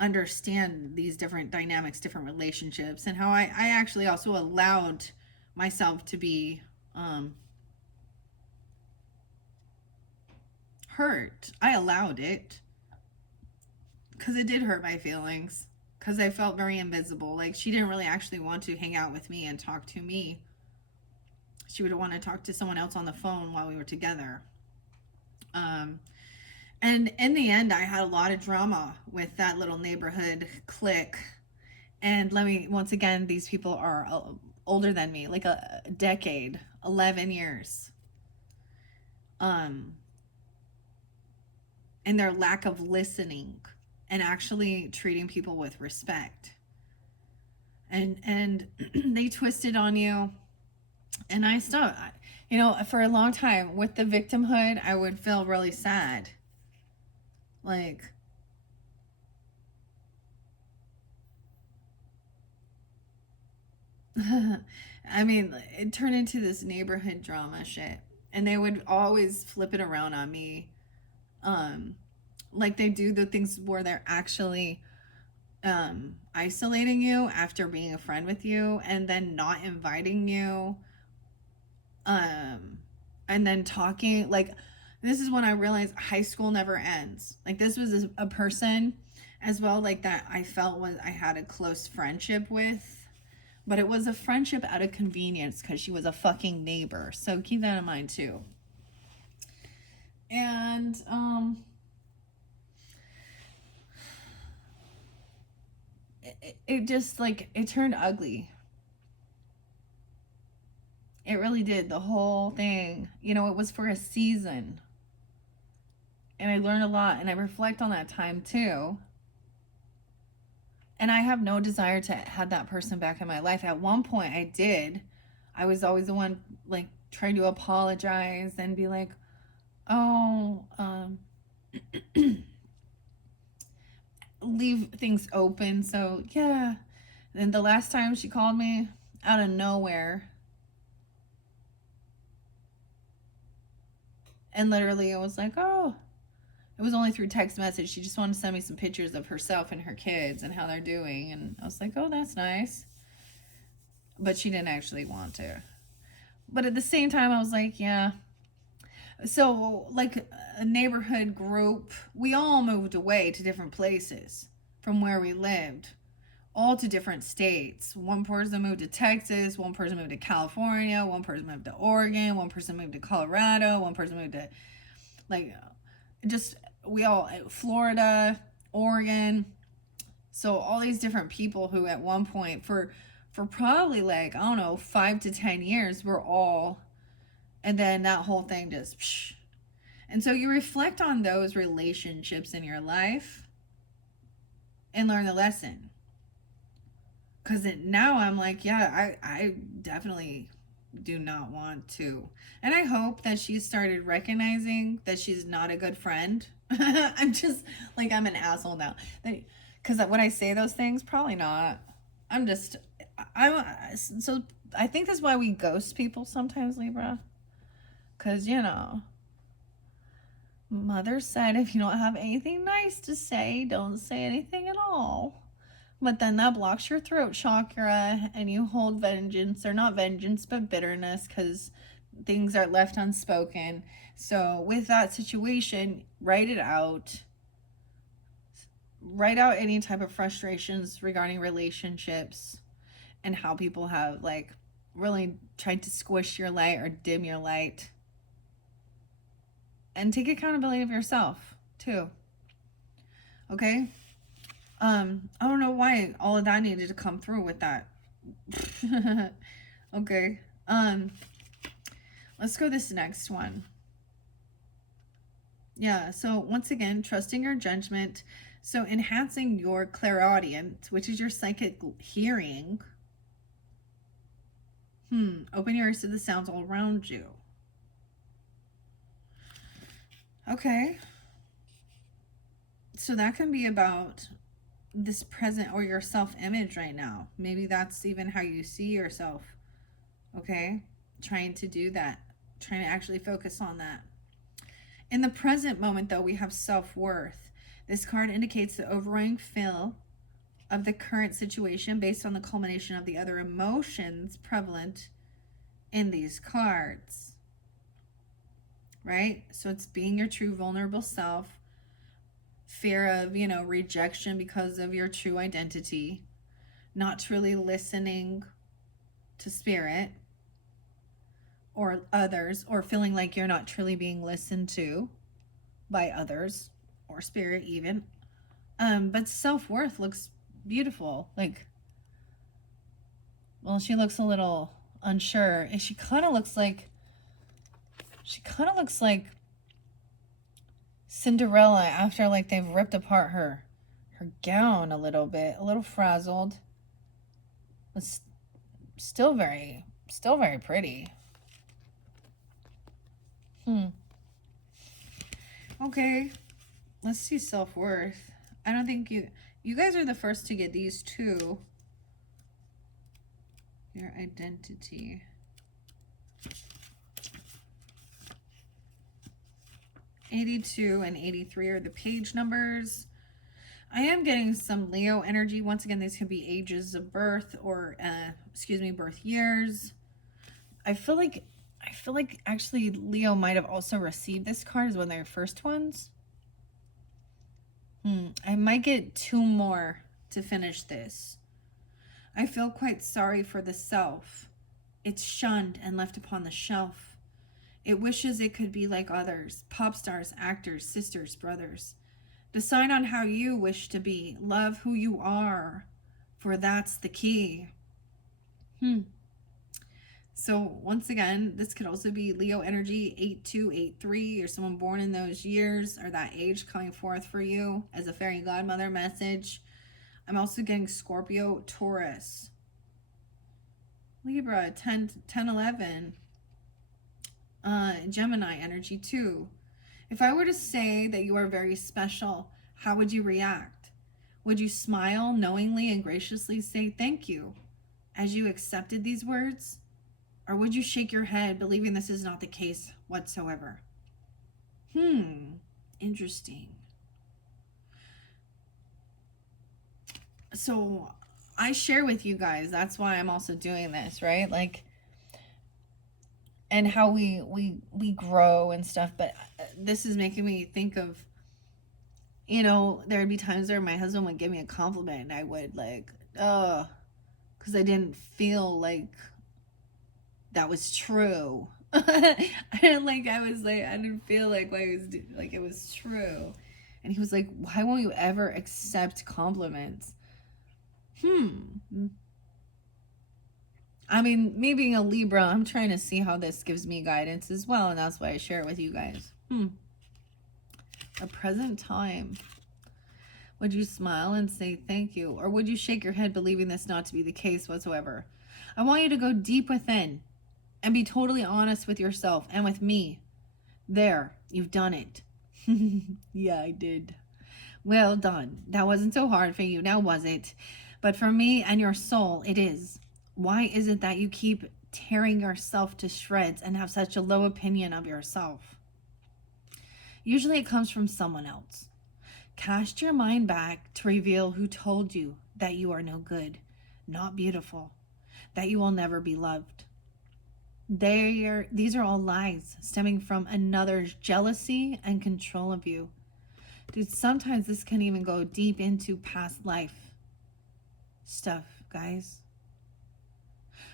understand these different dynamics, different relationships, and how I actually also allowed myself to be hurt. I allowed it because it did hurt my feelings, because I felt very invisible. Like, she didn't really actually want to hang out with me and talk to me. She would want to talk to someone else on the phone while we were together. And in the end, I had a lot of drama with that little neighborhood clique. And once again, these people are older than me, like a decade, 11 years. And their lack of listening and actually treating people with respect. And they twisted on you. And I stopped. For a long time with the victimhood, I would feel really sad. Like, I mean, it turned into this neighborhood drama shit. And they would always flip it around on me. Like, they do the things where they're actually isolating you after being a friend with you, and then not inviting you, and then talking. Like, this is when I realized high school never ends. Like, this was a person as well, like, that I felt I had a close friendship with, but it was a friendship out of convenience because she was a fucking neighbor. So keep that in mind too. And it just, like, it turned ugly. It really did. The whole thing, it was for a season. And I learned a lot, and I reflect on that time too. And I have no desire to have that person back in my life. At one point I did. I was always the one, like, trying to apologize and be like, oh, leave things open. So yeah. And the last time she called me out of nowhere, and literally it was like, oh, it was only through text message. She just wanted to send me some pictures of herself and her kids and how they're doing. And I was like, oh, that's nice. But she didn't actually want to. But at the same time, I was like, yeah. So, like, a neighborhood group, we all moved away to different places from where we lived, all to different states. One person moved to Texas, one person moved to California, one person moved to Oregon, one person moved to Colorado, one person moved to, like, just, we all, Florida, Oregon. So all these different people who at one point, for probably, like, I don't know, 5 to 10 years, were all, and then that whole thing just psh. And so you reflect on those relationships in your life and learn the lesson. Because now I'm like, yeah, I definitely do not want to. And I hope that she started recognizing that she's not a good friend. I'm just, like, I'm an asshole now. Because when I say those things, probably not. So I think that's why we ghost people sometimes, Libra. Because, Mother said if you don't have anything nice to say, don't say anything at all. But then that blocks your throat chakra, and you hold vengeance, or not vengeance, but bitterness, because things are left unspoken. So with that situation, write it out. Write out any type of frustrations regarding relationships and how people have, like, really tried to squish your light or dim your light. And take accountability of yourself too. Okay? I don't know why all of that needed to come through with that. Okay. Let's go this next one. Yeah, so once again, trusting your judgment. So enhancing your clairaudient, which is your psychic hearing. Open your ears to the sounds all around you. Okay. So that can be about this present or your self-image right now. Maybe that's even how you see yourself. Okay? Trying to do that. Trying to actually focus on that. In the present moment, though, we have self-worth. This card indicates the overriding feel of the current situation based on the culmination of the other emotions prevalent in these cards. Right? So it's being your true vulnerable self, fear of, rejection because of your true identity, not truly listening to spirit or others, or feeling like you're not truly being listened to by others or spirit even. But self-worth looks beautiful. Like, well, she looks a little unsure. And she kind of looks like Cinderella after like they've ripped apart her gown a little bit, a little frazzled. But still very pretty. Okay, let's see self-worth. I don't think you guys are the first to get these two. Your identity. '82 and '83 are the page numbers. I am getting some Leo energy. Once again, these can be ages of birth or, birth years. I feel like actually Leo might have also received this card as one of their first ones. I might get two more to finish this. I feel quite sorry for the self. It's shunned and left upon the shelf. It wishes it could be like others, pop stars, actors, sisters, brothers. Decide on how you wish to be. Love who you are, for that's the key. So once again, this could also be Leo energy, 82, 83, or someone born in those years or that age coming forth for you as a fairy godmother message. I'm also getting Scorpio, Taurus, Libra, 10, 11, Gemini energy too. If I were to say that you are very special, how would you react? Would you smile knowingly and graciously say thank you as you accepted these words? Or would you shake your head believing this is not the case whatsoever? Interesting. So I share with you guys, that's why I'm also doing this, right? Like, and how we grow and stuff, but this is making me think of, there'd be times where my husband would give me a compliment and I would like, because I didn't feel like that was true. I didn't feel like what I was like it was true. And he was like, why won't you ever accept compliments? I mean, me being a Libra, I'm trying to see how this gives me guidance as well, and that's why I share it with you guys. A present time. Would you smile and say thank you? Or would you shake your head believing this not to be the case whatsoever? I want you to go deep within and be totally honest with yourself and with me. There, you've done it. Yeah, I did. Well done. That wasn't so hard for you, now was it? But for me and your soul, it is. Why is it that you keep tearing yourself to shreds and have such a low opinion of yourself? Usually it comes from someone else. Cast your mind back to reveal who told you that you are no good, not beautiful, that you will never be loved. These are all lies stemming from another's jealousy and control of you. Dude, sometimes this can even go deep into past life stuff, guys.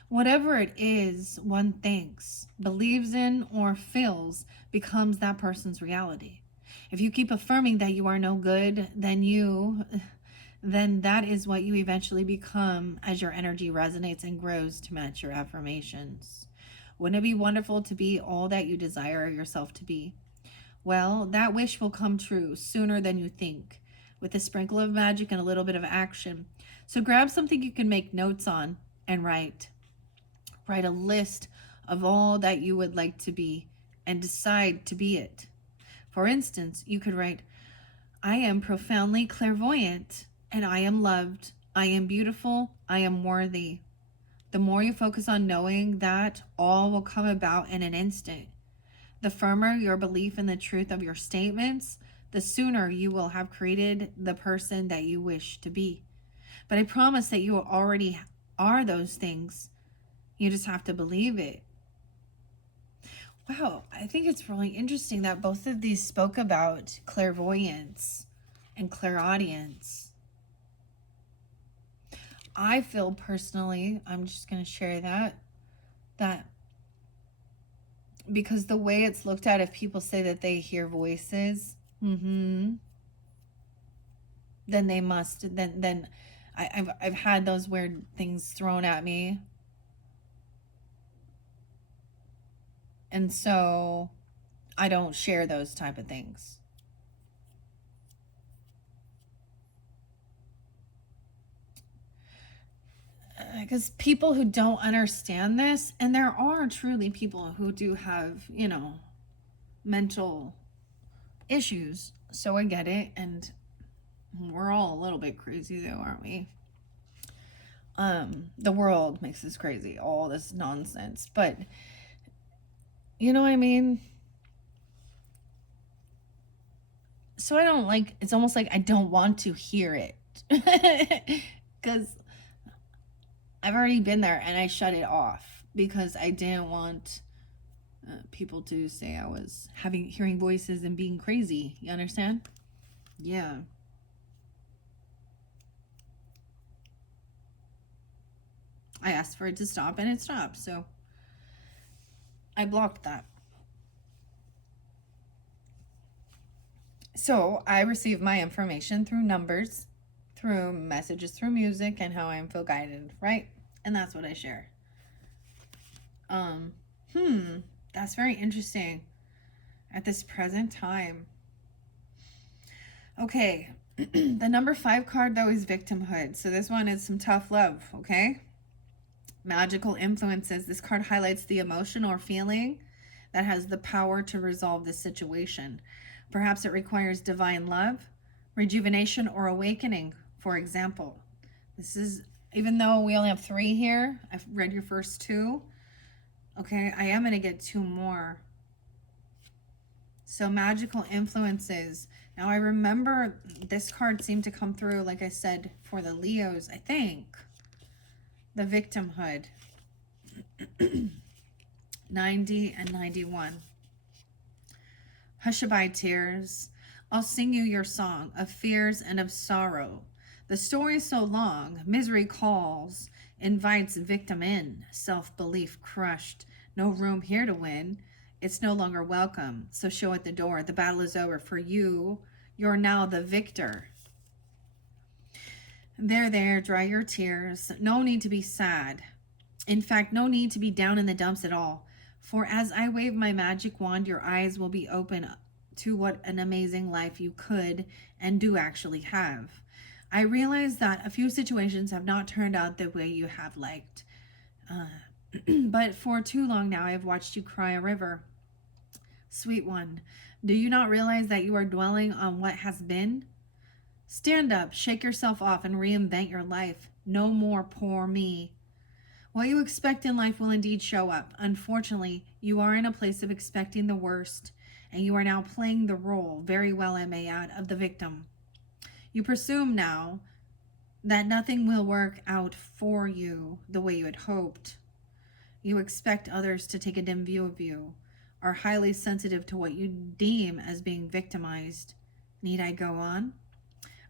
Whatever it is one thinks, believes in, or feels becomes that person's reality. If you keep affirming that you are no good, then that is what you eventually become as your energy resonates and grows to match your affirmations. Wouldn't it be wonderful to be all that you desire yourself to be? Well, that wish will come true sooner than you think, with a sprinkle of magic and a little bit of action. So grab something you can make notes on and write. Write a list of all that you would like to be and decide to be it. For instance, you could write, I am profoundly clairvoyant, and I am loved. I am beautiful. I am worthy. The more you focus on knowing that, all will come about in an instant. The firmer your belief in the truth of your statements, the sooner you will have created the person that you wish to be. But I promise that you already are those things. You just have to believe it. Wow, I think it's really interesting that both of these spoke about clairvoyance and clairaudience. I feel personally, I'm just going to share that because the way it's looked at, if people say that they hear voices, then they must, then I've had those weird things thrown at me. And so I don't share those type of things. Because people who don't understand this, and there are truly people who do have, mental issues. So I get it. And we're all a little bit crazy though, aren't we? The world makes us crazy, all this nonsense. But you know what I mean? So I don't it's almost like I don't want to hear it. Because I've already been there and I shut it off because I didn't want people to say I was hearing voices and being crazy. You understand? Yeah. I asked for it to stop and it stopped. So I blocked that. So I receive my information through numbers, through messages, through music, and how I feel guided, right? And that's what I share. That's very interesting at this present time. Okay, the number 5 card though is victimhood. So this one is some tough love, okay? Magical influences. This card highlights the emotion or feeling that has the power to resolve the situation. Perhaps it requires divine love, rejuvenation, or awakening, for example. This is, even though we only have 3 here, I've read your first 2. Okay, I am going to get 2 more. So magical influences. Now I remember this card seemed to come through, like I said, for the Leos, I think. The victimhood. 90 and 91. Hushabye tears. I'll sing you your song of fears and of sorrow. The story so long, misery calls, invites victim in, self-belief crushed. No room here to win. It's no longer welcome, so show at the door. The battle is over for you. You're now the victor. There, dry your tears. No need to be sad. In fact, no need to be down in the dumps at all. For as I wave my magic wand, your eyes will be open to what an amazing life you could and do actually have. I realize that a few situations have not turned out the way you have liked. But for too long now, I have watched you cry a river. Sweet one, do you not realize that you are dwelling on what has been? Stand up, shake yourself off, and reinvent your life. No more poor me. What you expect in life will indeed show up. Unfortunately, you are in a place of expecting the worst, and you are now playing the role, very well I may add, of the victim. You presume now that nothing will work out for you the way you had hoped. You expect others to take a dim view of you, are highly sensitive to what you deem as being victimized. Need I go on?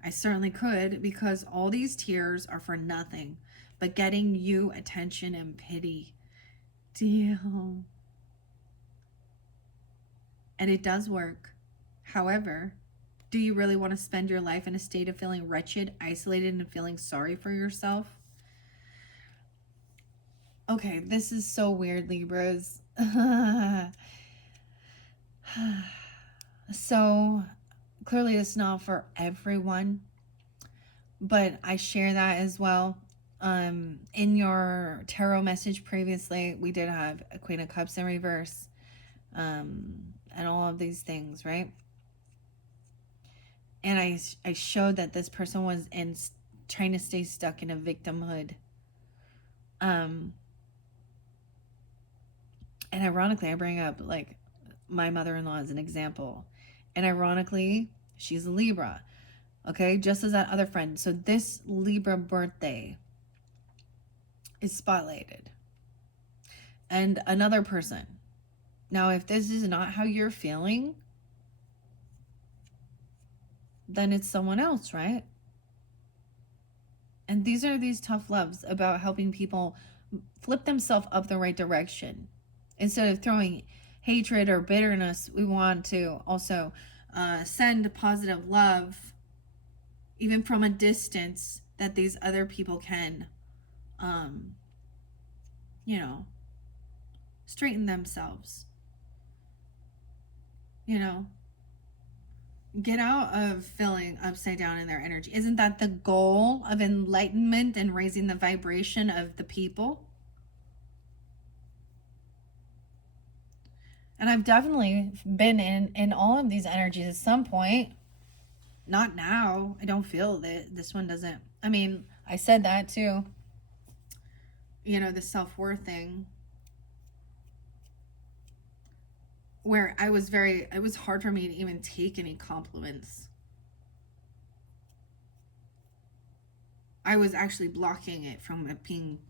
I certainly could, because all these tears are for nothing but getting you attention and pity. Deal. And it does work. However, do you really want to spend your life in a state of feeling wretched, isolated, and feeling sorry for yourself? Okay, this is so weird, Libras. So, clearly it's not for everyone, but I share that as well. In your tarot message previously, we did have a Queen of Cups in reverse, and all of these things, right? And I showed that this person was trying to stay stuck in a victimhood. And ironically, I bring up like my mother-in-law as an example. And ironically, she's a Libra. Okay, just as that other friend. So this Libra birthday is spotlighted. And another person. Now, if this is not how you're feeling, then it's someone else, right? And these are these tough loves about helping people flip themselves up the right direction. Instead of throwing hatred or bitterness, we want to also send positive love, even from a distance, that these other people can, you know, straighten themselves. You know, get out of feeling upside down in their energy. Isn't that the goal of enlightenment and raising the vibration of the people? And I've definitely been in all of these energies at some point. Not now. I don't feel that this one doesn't. I mean, I said that too. You know, the self-worth thing. Where it was hard for me to even take any compliments. I was actually blocking it from it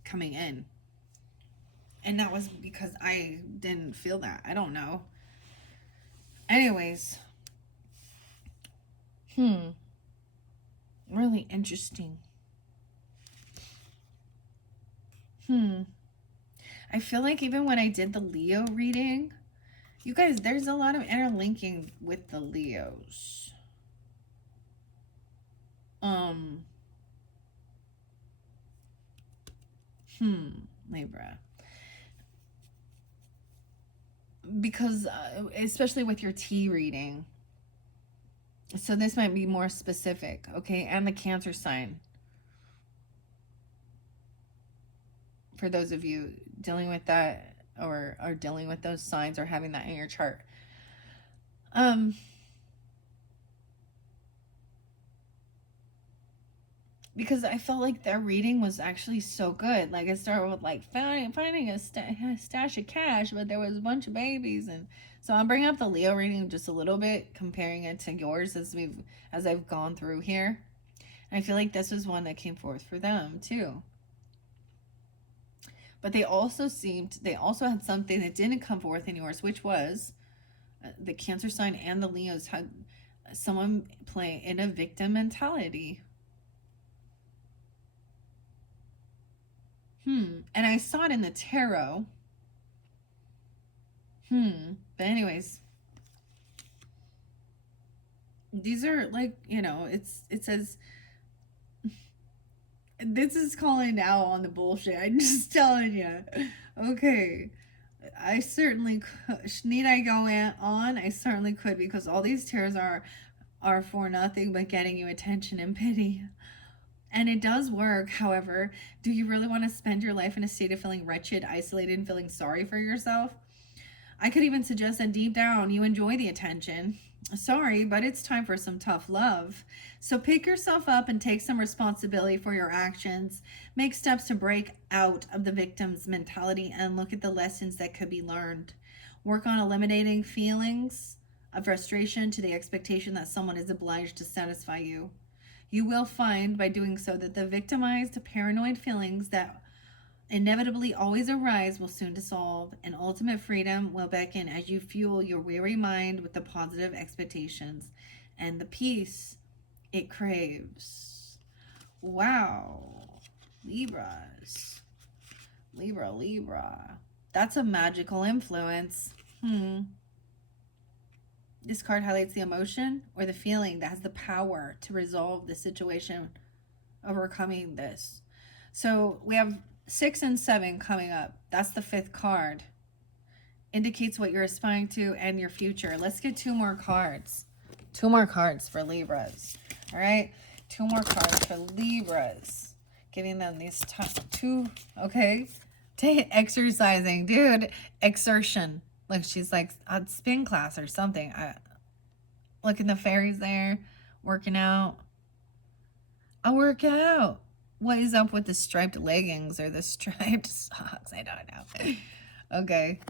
coming in. And that was because I didn't feel that. I don't know. Anyways. Really interesting. I feel like even when I did the Leo reading, you guys, there's a lot of interlinking with the Leos. Libra. Because, especially with your T reading. So this might be more specific, okay? And the Cancer sign. For those of you dealing with that or are dealing with those signs or having that in your chart. Because I felt like their reading was actually so good. Like it started with like finding a stash of cash, but there was a bunch of babies. And so I'm bringing up the Leo reading just a little bit, comparing it to yours as I've gone through here. And I feel like this was one that came forth for them too. But they also had something that didn't come forth in yours, which was the Cancer sign and the Leos had someone play in a victim mentality. And I saw it in the tarot. But anyways, these are like, you know, it says, this is calling out on the bullshit. I'm just telling you. Okay. I certainly could. Need I go on? I certainly could, because all these tears are for nothing but getting you attention and pity. And it does work. However, do you really want to spend your life in a state of feeling wretched, isolated, and feeling sorry for yourself? I could even suggest that deep down you enjoy the attention. Sorry, but it's time for some tough love. So pick yourself up and take some responsibility for your actions. Make steps to break out of the victim's mentality and look at the lessons that could be learned. Work on eliminating feelings of frustration to the expectation that someone is obliged to satisfy you. You will find by doing so that the victimized, paranoid feelings that inevitably always arise will soon dissolve, and ultimate freedom will beckon as you fuel your weary mind with the positive expectations and the peace it craves. Wow. Libras. Libra. That's a magical influence. This card highlights the emotion or the feeling that has the power to resolve the situation, overcoming this. So we have 6 and 7 coming up. That's the 5th card. Indicates what you're aspiring to and your future. Let's get 2 more cards. 2 more cards for Libras. All right? 2 more cards for Libras. Giving them these 2, okay? Exercising. Dude, exertion. Look, she's like at spin class or something. Look at the fairies there. Working out. I work out. What is up with the striped leggings or the striped socks? I don't know. Okay.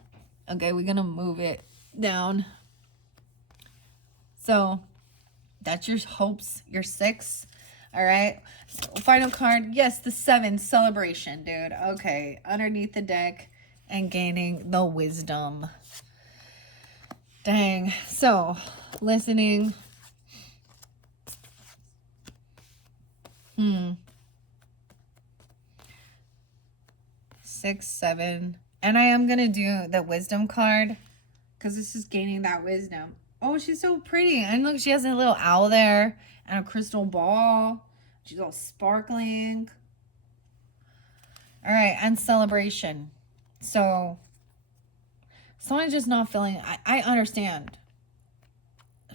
Okay, we're gonna move it down. So that's your hopes, your 6. All right. So, final card. Yes, the 7, celebration, dude. Okay. Underneath the deck and gaining the wisdom. Dang. So, listening. 6, 7. And I am going to do the wisdom card because this is gaining that wisdom. Oh, she's so pretty. And look, she has a little owl there and a crystal ball. She's all sparkling. All right, and celebration. So, someone just not feeling, I understand.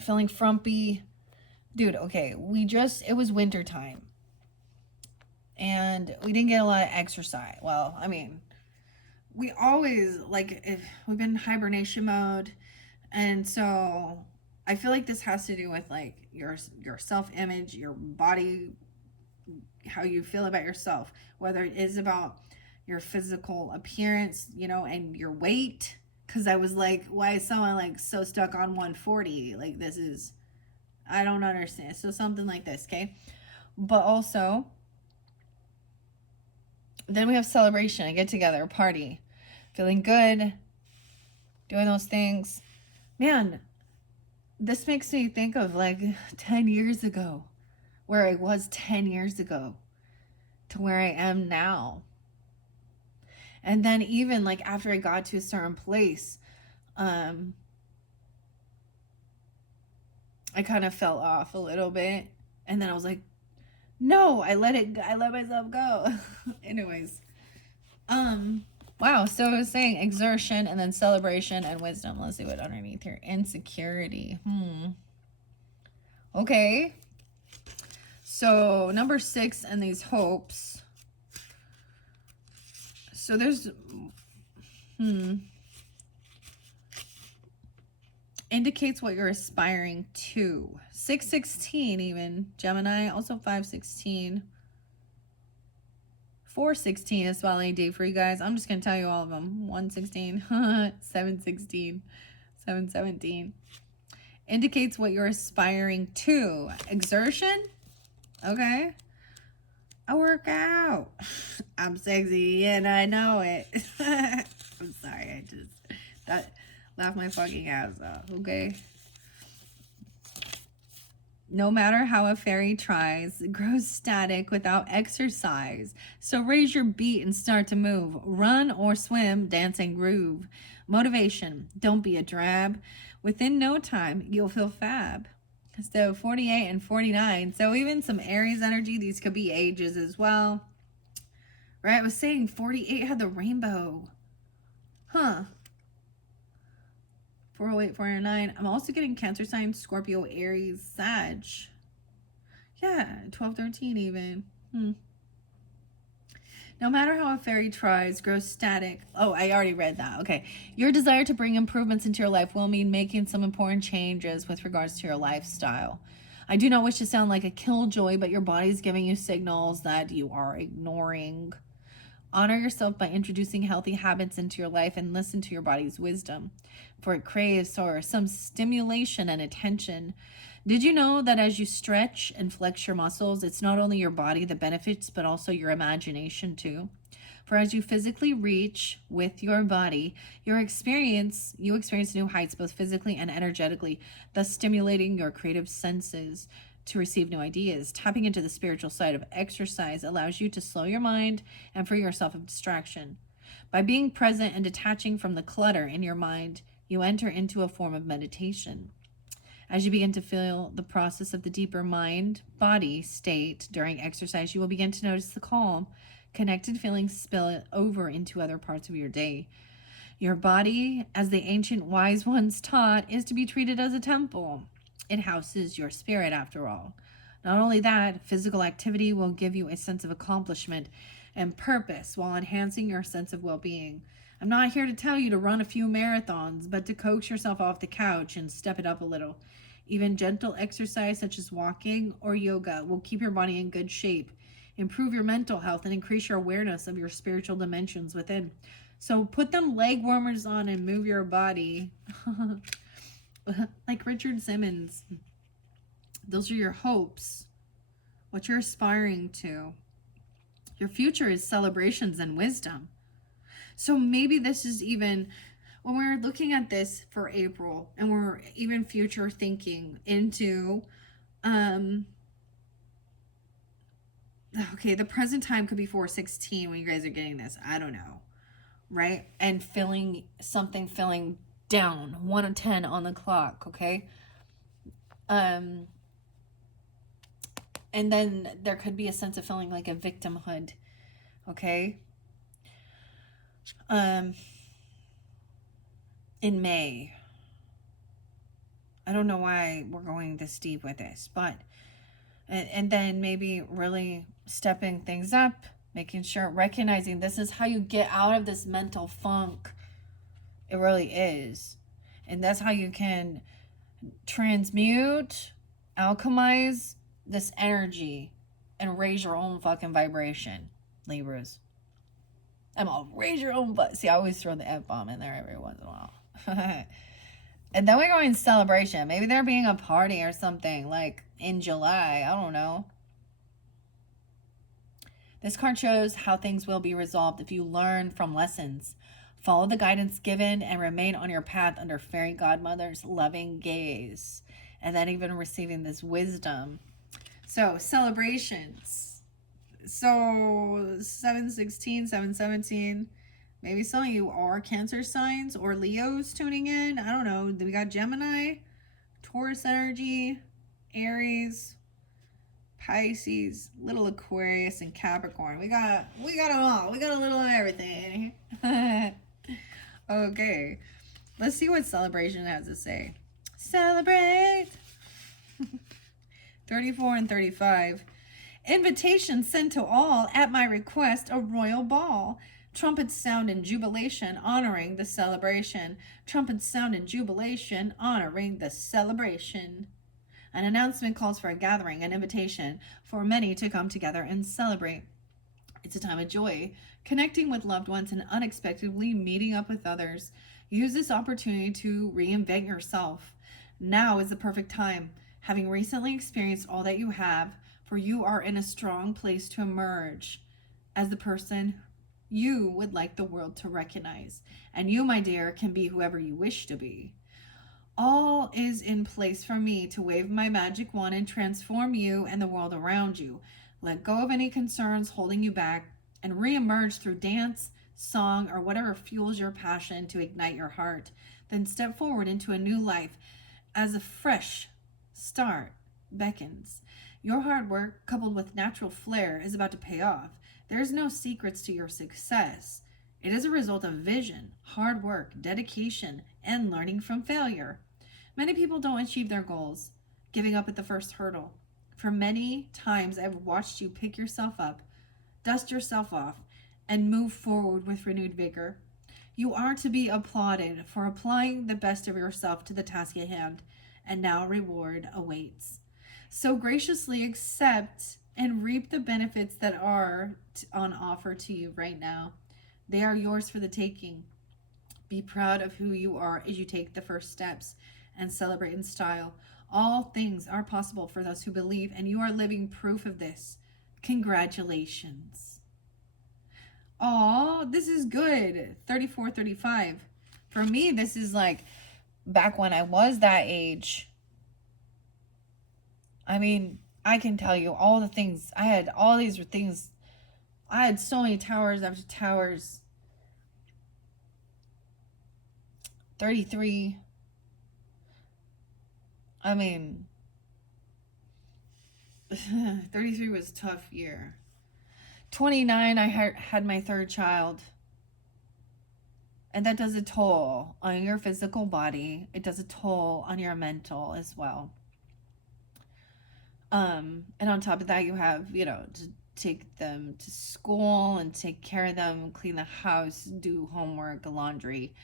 Feeling frumpy. Dude, okay, it was winter time. And we didn't get a lot of exercise. Well, I mean, we always, like, if we've been in hibernation mode. And so I feel like this has to do with, like, your self-image, your body, how you feel about yourself. Whether it is about your physical appearance, you know, and your weight. Because I was like, why is someone, like, so stuck on 140? Like, this is, I don't understand. So something like this, okay? But also, then we have celebration, a get together, a party, feeling good, doing those things. Man, this makes me think of like 10 years ago, where I was 10 years ago to where I am now. And then even like after I got to a certain place, I kind of fell off a little bit. And then I was like, no, I let myself go. Anyways, wow. So I was saying exertion and then celebration and wisdom. Let's see what underneath here. Insecurity. Okay. So number 6 and these hopes. So there's, indicates what you're aspiring to. 616 even. Gemini, also 516. 416 is spelling day for you guys. I'm just going to tell you all of them. 116, 716, 717. Indicates what you're aspiring to. Exertion. Okay. I work out. I'm sexy and I know it. I'm sorry. That laugh my fucking ass off. Okay. No matter how a fairy tries, it grows static without exercise. So raise your beat and start to move. Run or swim, dance and groove. Motivation. Don't be a drab. Within no time, you'll feel fab. So 48 and 49. So even some Aries energy. These could be ages as well. Right? I was saying 48 had the rainbow. Huh. 408, 409. I'm also getting Cancer sign, Scorpio, Aries, Sag. Yeah, 12, 13 even. No matter how a fairy tries, grows static. Oh, I already read that. Okay. Your desire to bring improvements into your life will mean making some important changes with regards to your lifestyle. I do not wish to sound like a killjoy, but your body's giving you signals that you are ignoring. Honor yourself by introducing healthy habits into your life and listen to your body's wisdom, for it craves or some stimulation and attention. Did you know that as you stretch and flex your muscles, it's not only your body that benefits, but also your imagination too? For as you physically reach with your body, you experience new heights, both physically and energetically, thus stimulating your creative senses to receive new ideas. Tapping into the spiritual side of exercise allows you to slow your mind and free yourself of distraction. By being present and detaching from the clutter in your mind, you enter into a form of meditation. As you begin to feel the process of the deeper mind-body state during exercise, you will begin to notice the calm, connected feelings spill over into other parts of your day. Your body, as the ancient wise ones taught, is to be treated as a temple. It houses your spirit, after all. Not only that, physical activity will give you a sense of accomplishment and purpose while enhancing your sense of well-being. I'm not here to tell you to run a few marathons, but to coax yourself off the couch and step it up a little. Even gentle exercise such as walking or yoga will keep your body in good shape, improve your mental health, and increase your awareness of your spiritual dimensions within. So put them leg warmers on and move your body. Like Richard Simmons. Those are your hopes, what you're aspiring to. Your future is celebrations and wisdom. So maybe this is even when we're looking at this for April and we're even future thinking into okay, the present time could be 4:16 when you guys are getting this. I don't know. Right? And feeling down, 1:10 on the clock, okay? And then there could be a sense of feeling like a victimhood, okay? In May. I don't know why we're going this deep with this, but and then maybe really stepping things up, making sure, recognizing this is how you get out of this mental funk. It really is. And that's how you can transmute, alchemize this energy and raise your own fucking vibration, Libras. I'm all raise your own butt. See, I always throw the F-bomb in there every once in a while. And then we go in celebration. Maybe there being a party or something like in July. I don't know. This card shows how things will be resolved if you learn from lessons. Follow the guidance given and remain on your path under Fairy Godmother's loving gaze. And then even receiving this wisdom. So, celebrations. So, 7/16, 7/17. Maybe some of you are Cancer signs or Leos tuning in. I don't know. We got Gemini, Taurus energy, Aries, Pisces, little Aquarius, and Capricorn. We got them all. We got a little of everything. Okay. Let's see what celebration has to say. Celebrate. 34 and 35. Invitation sent to all at my request, a royal ball. Trumpets sound in jubilation, honoring the celebration. Trumpets sound in jubilation, honoring the celebration. An announcement calls for a gathering, an invitation for many to come together and celebrate. It's a time of joy, connecting with loved ones and unexpectedly meeting up with others. Use this opportunity to reinvent yourself. Now is the perfect time. Having recently experienced all that you have, for you are in a strong place to emerge as the person you would like the world to recognize. And you, my dear, can be whoever you wish to be. All is in place for me to wave my magic wand and transform you and the world around you. Let go of any concerns holding you back and reemerge through dance, song, or whatever fuels your passion to ignite your heart. Then step forward into a new life as a fresh start beckons. Your hard work, coupled with natural flair, is about to pay off. There's no secrets to your success. It is a result of vision, hard work, dedication, and learning from failure. Many people don't achieve their goals, giving up at the first hurdle. For many times, I've watched you pick yourself up, dust yourself off, and move forward with renewed vigor. You are to be applauded for applying the best of yourself to the task at hand, and now reward awaits. So graciously accept and reap the benefits that are on offer to you right now. They are yours for the taking. Be proud of who you are as you take the first steps and celebrate in style. All things are possible for those who believe, and you are living proof of this. Congratulations. Oh, this is good. 34, 35. For me, this is like back when I was that age. I mean, I can tell you all the things. I had all these things. I had so many towers after towers. 33. I mean, 33 was a tough year. 29, I had my third child. And that does a toll on your physical body. It does a toll on your mental as well. And on top of that, you have, to take them to school and take care of them, clean the house, do homework, laundry,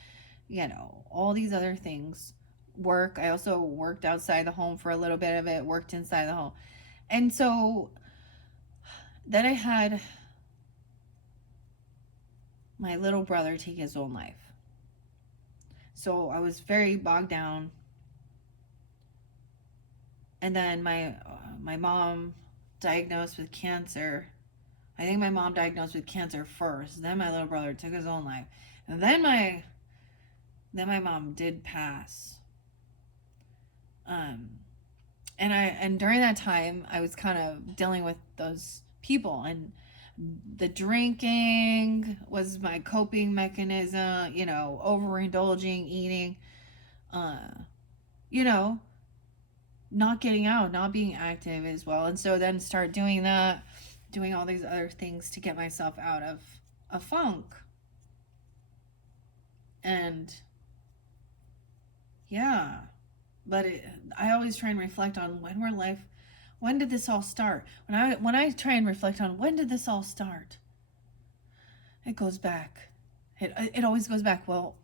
all these other things work. I also worked outside the home for a little bit of it, worked inside the home. And so then I had my little brother take his own life. So I was very bogged down. And then my mom diagnosed with cancer. I think my mom diagnosed with cancer first. Then my little brother took his own life. And then my mom did pass. And during that time I was kind of dealing with those people, and the drinking was my coping mechanism, you know, overindulging, eating, you know, not getting out, not being active as well. And so then start doing that, doing all these other things to get myself out of a funk. And yeah, but I always try and reflect on when did this all start? When I try and reflect on when did this all start, it goes back. It always goes back. Well,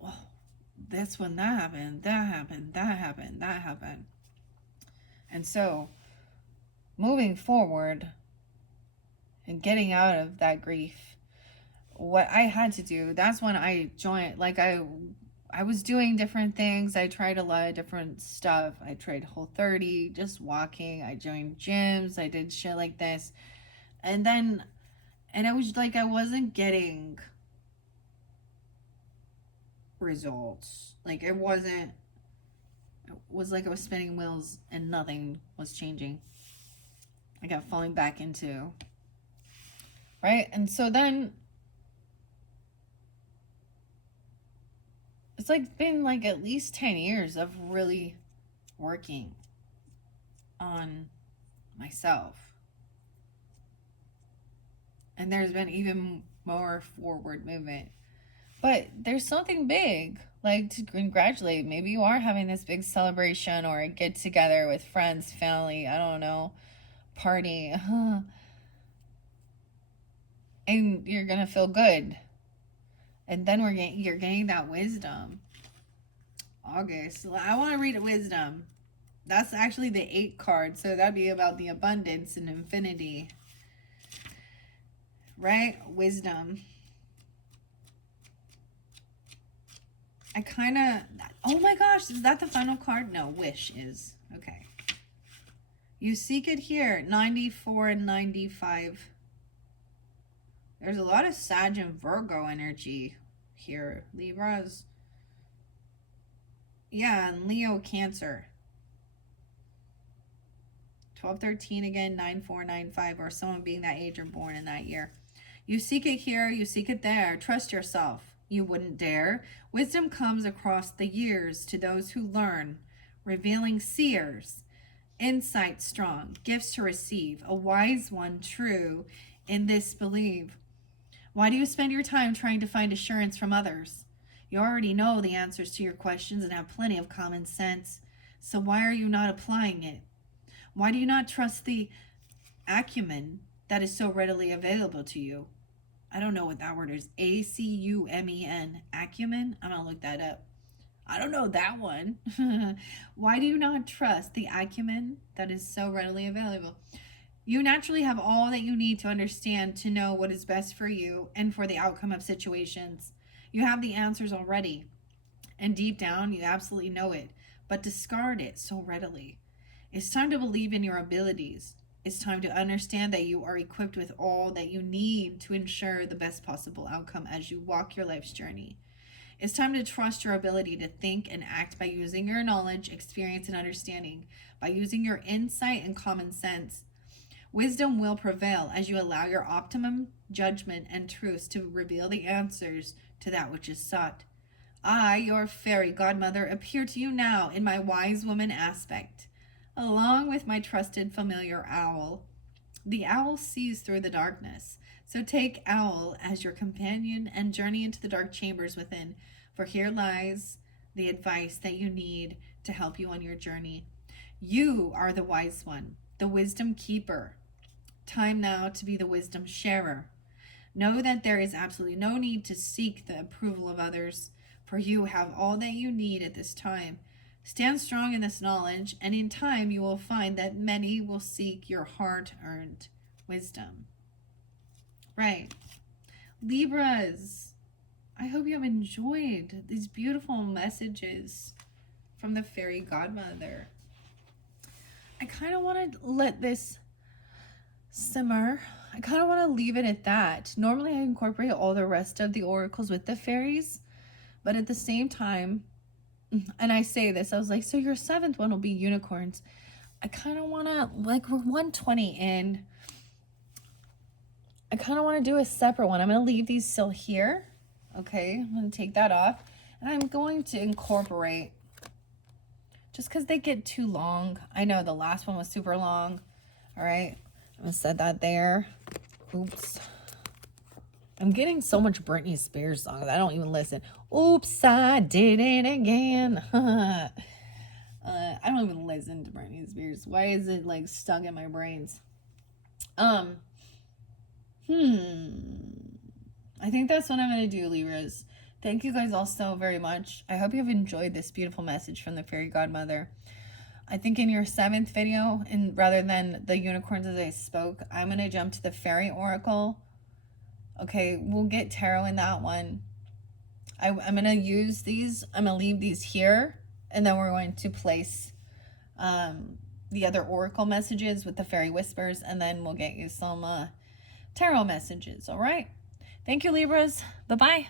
that's when that happened, that happened, that happened, that happened. And so, moving forward and getting out of that grief, what I had to do, that's when I joined, like I was doing different things. I tried a lot of different stuff. I tried Whole30, just walking. I joined gyms. I did shit like this. And I was like, I wasn't getting results. Like it was like I was spinning wheels and nothing was changing. I got falling back into, right? And so then it's like been like at least 10 years of really working on myself. And there's been even more forward movement. But there's something big, like to congratulate. Maybe you are having this big celebration or a get together with friends, family, I don't know, party. And you're going to feel good. And then you're getting that wisdom. August. I want to read wisdom. That's actually the 8 card. So that'd be about the abundance and infinity. Right? Wisdom. Oh my gosh, is that the final card? No, wish is. Okay. You seek it here. 94 and 95. There's a lot of Sag and Virgo energy here. Libras. Yeah, and Leo, Cancer. 1213 again, 9495, or someone being that age or born in that year. You seek it here, you seek it there. Trust yourself. You wouldn't dare. Wisdom comes across the years to those who learn, revealing seers, insight strong, gifts to receive, a wise one true in this believe. Why do you spend your time trying to find assurance from others? You already know the answers to your questions and have plenty of common sense. So why are you not applying it? Why do you not trust the acumen that is so readily available to you? I don't know what that word is. Acumen. Acumen? I'm going to look that up. I don't know that one. Why do you not trust the acumen that is so readily available? You naturally have all that you need to understand to know what is best for you and for the outcome of situations. You have the answers already. And deep down, you absolutely know it, but discard it so readily. It's time to believe in your abilities. It's time to understand that you are equipped with all that you need to ensure the best possible outcome as you walk your life's journey. It's time to trust your ability to think and act by using your knowledge, experience, and understanding, by using your insight and common sense. Wisdom will prevail as you allow your optimum judgment and truth to reveal the answers to that which is sought. I, your fairy godmother, appear to you now in my wise woman aspect, along with my trusted familiar owl. The owl sees through the darkness, so take owl as your companion and journey into the dark chambers within, for here lies the advice that you need to help you on your journey. You are the wise one, the wisdom keeper. Time now to be the wisdom sharer. Know that there is absolutely no need to seek the approval of others, for you have all that you need at this time. Stand strong in this knowledge, and in time you will find that many will seek your hard-earned wisdom. Right. Libras, I hope you have enjoyed these beautiful messages from the fairy godmother. I kind of want to let this simmer. I kind of want to leave it at that. Normally I incorporate all the rest of the oracles with the fairies, but at the same time, and I say this, I was like, so your 7th one will be unicorns. I kind of want to, like, we're 120 in. I kind of want to do a separate one. I'm going to leave these still here. Okay, I'm going to take that off. And I'm going to incorporate, just because they get too long. I know the last one was super long. All right, I'm going to set that there. Oops. I'm getting so much Britney Spears songs. I don't even listen. Oops, I did it again. I don't even listen to Britney Spears. Why is it like stuck in my brains? I think that's what I'm going to do, Libras. Thank you guys all so very much. I hope you have enjoyed this beautiful message from the fairy godmother. I think in your 7th video, and rather than the unicorns as I spoke, I'm going to jump to the fairy oracle. Okay, we'll get tarot in that one. I'm going to use these. I'm going to leave these here. And then we're going to place the other oracle messages with the fairy whispers. And then we'll get you some tarot messages. All right. Thank you, Libras. Bye-bye.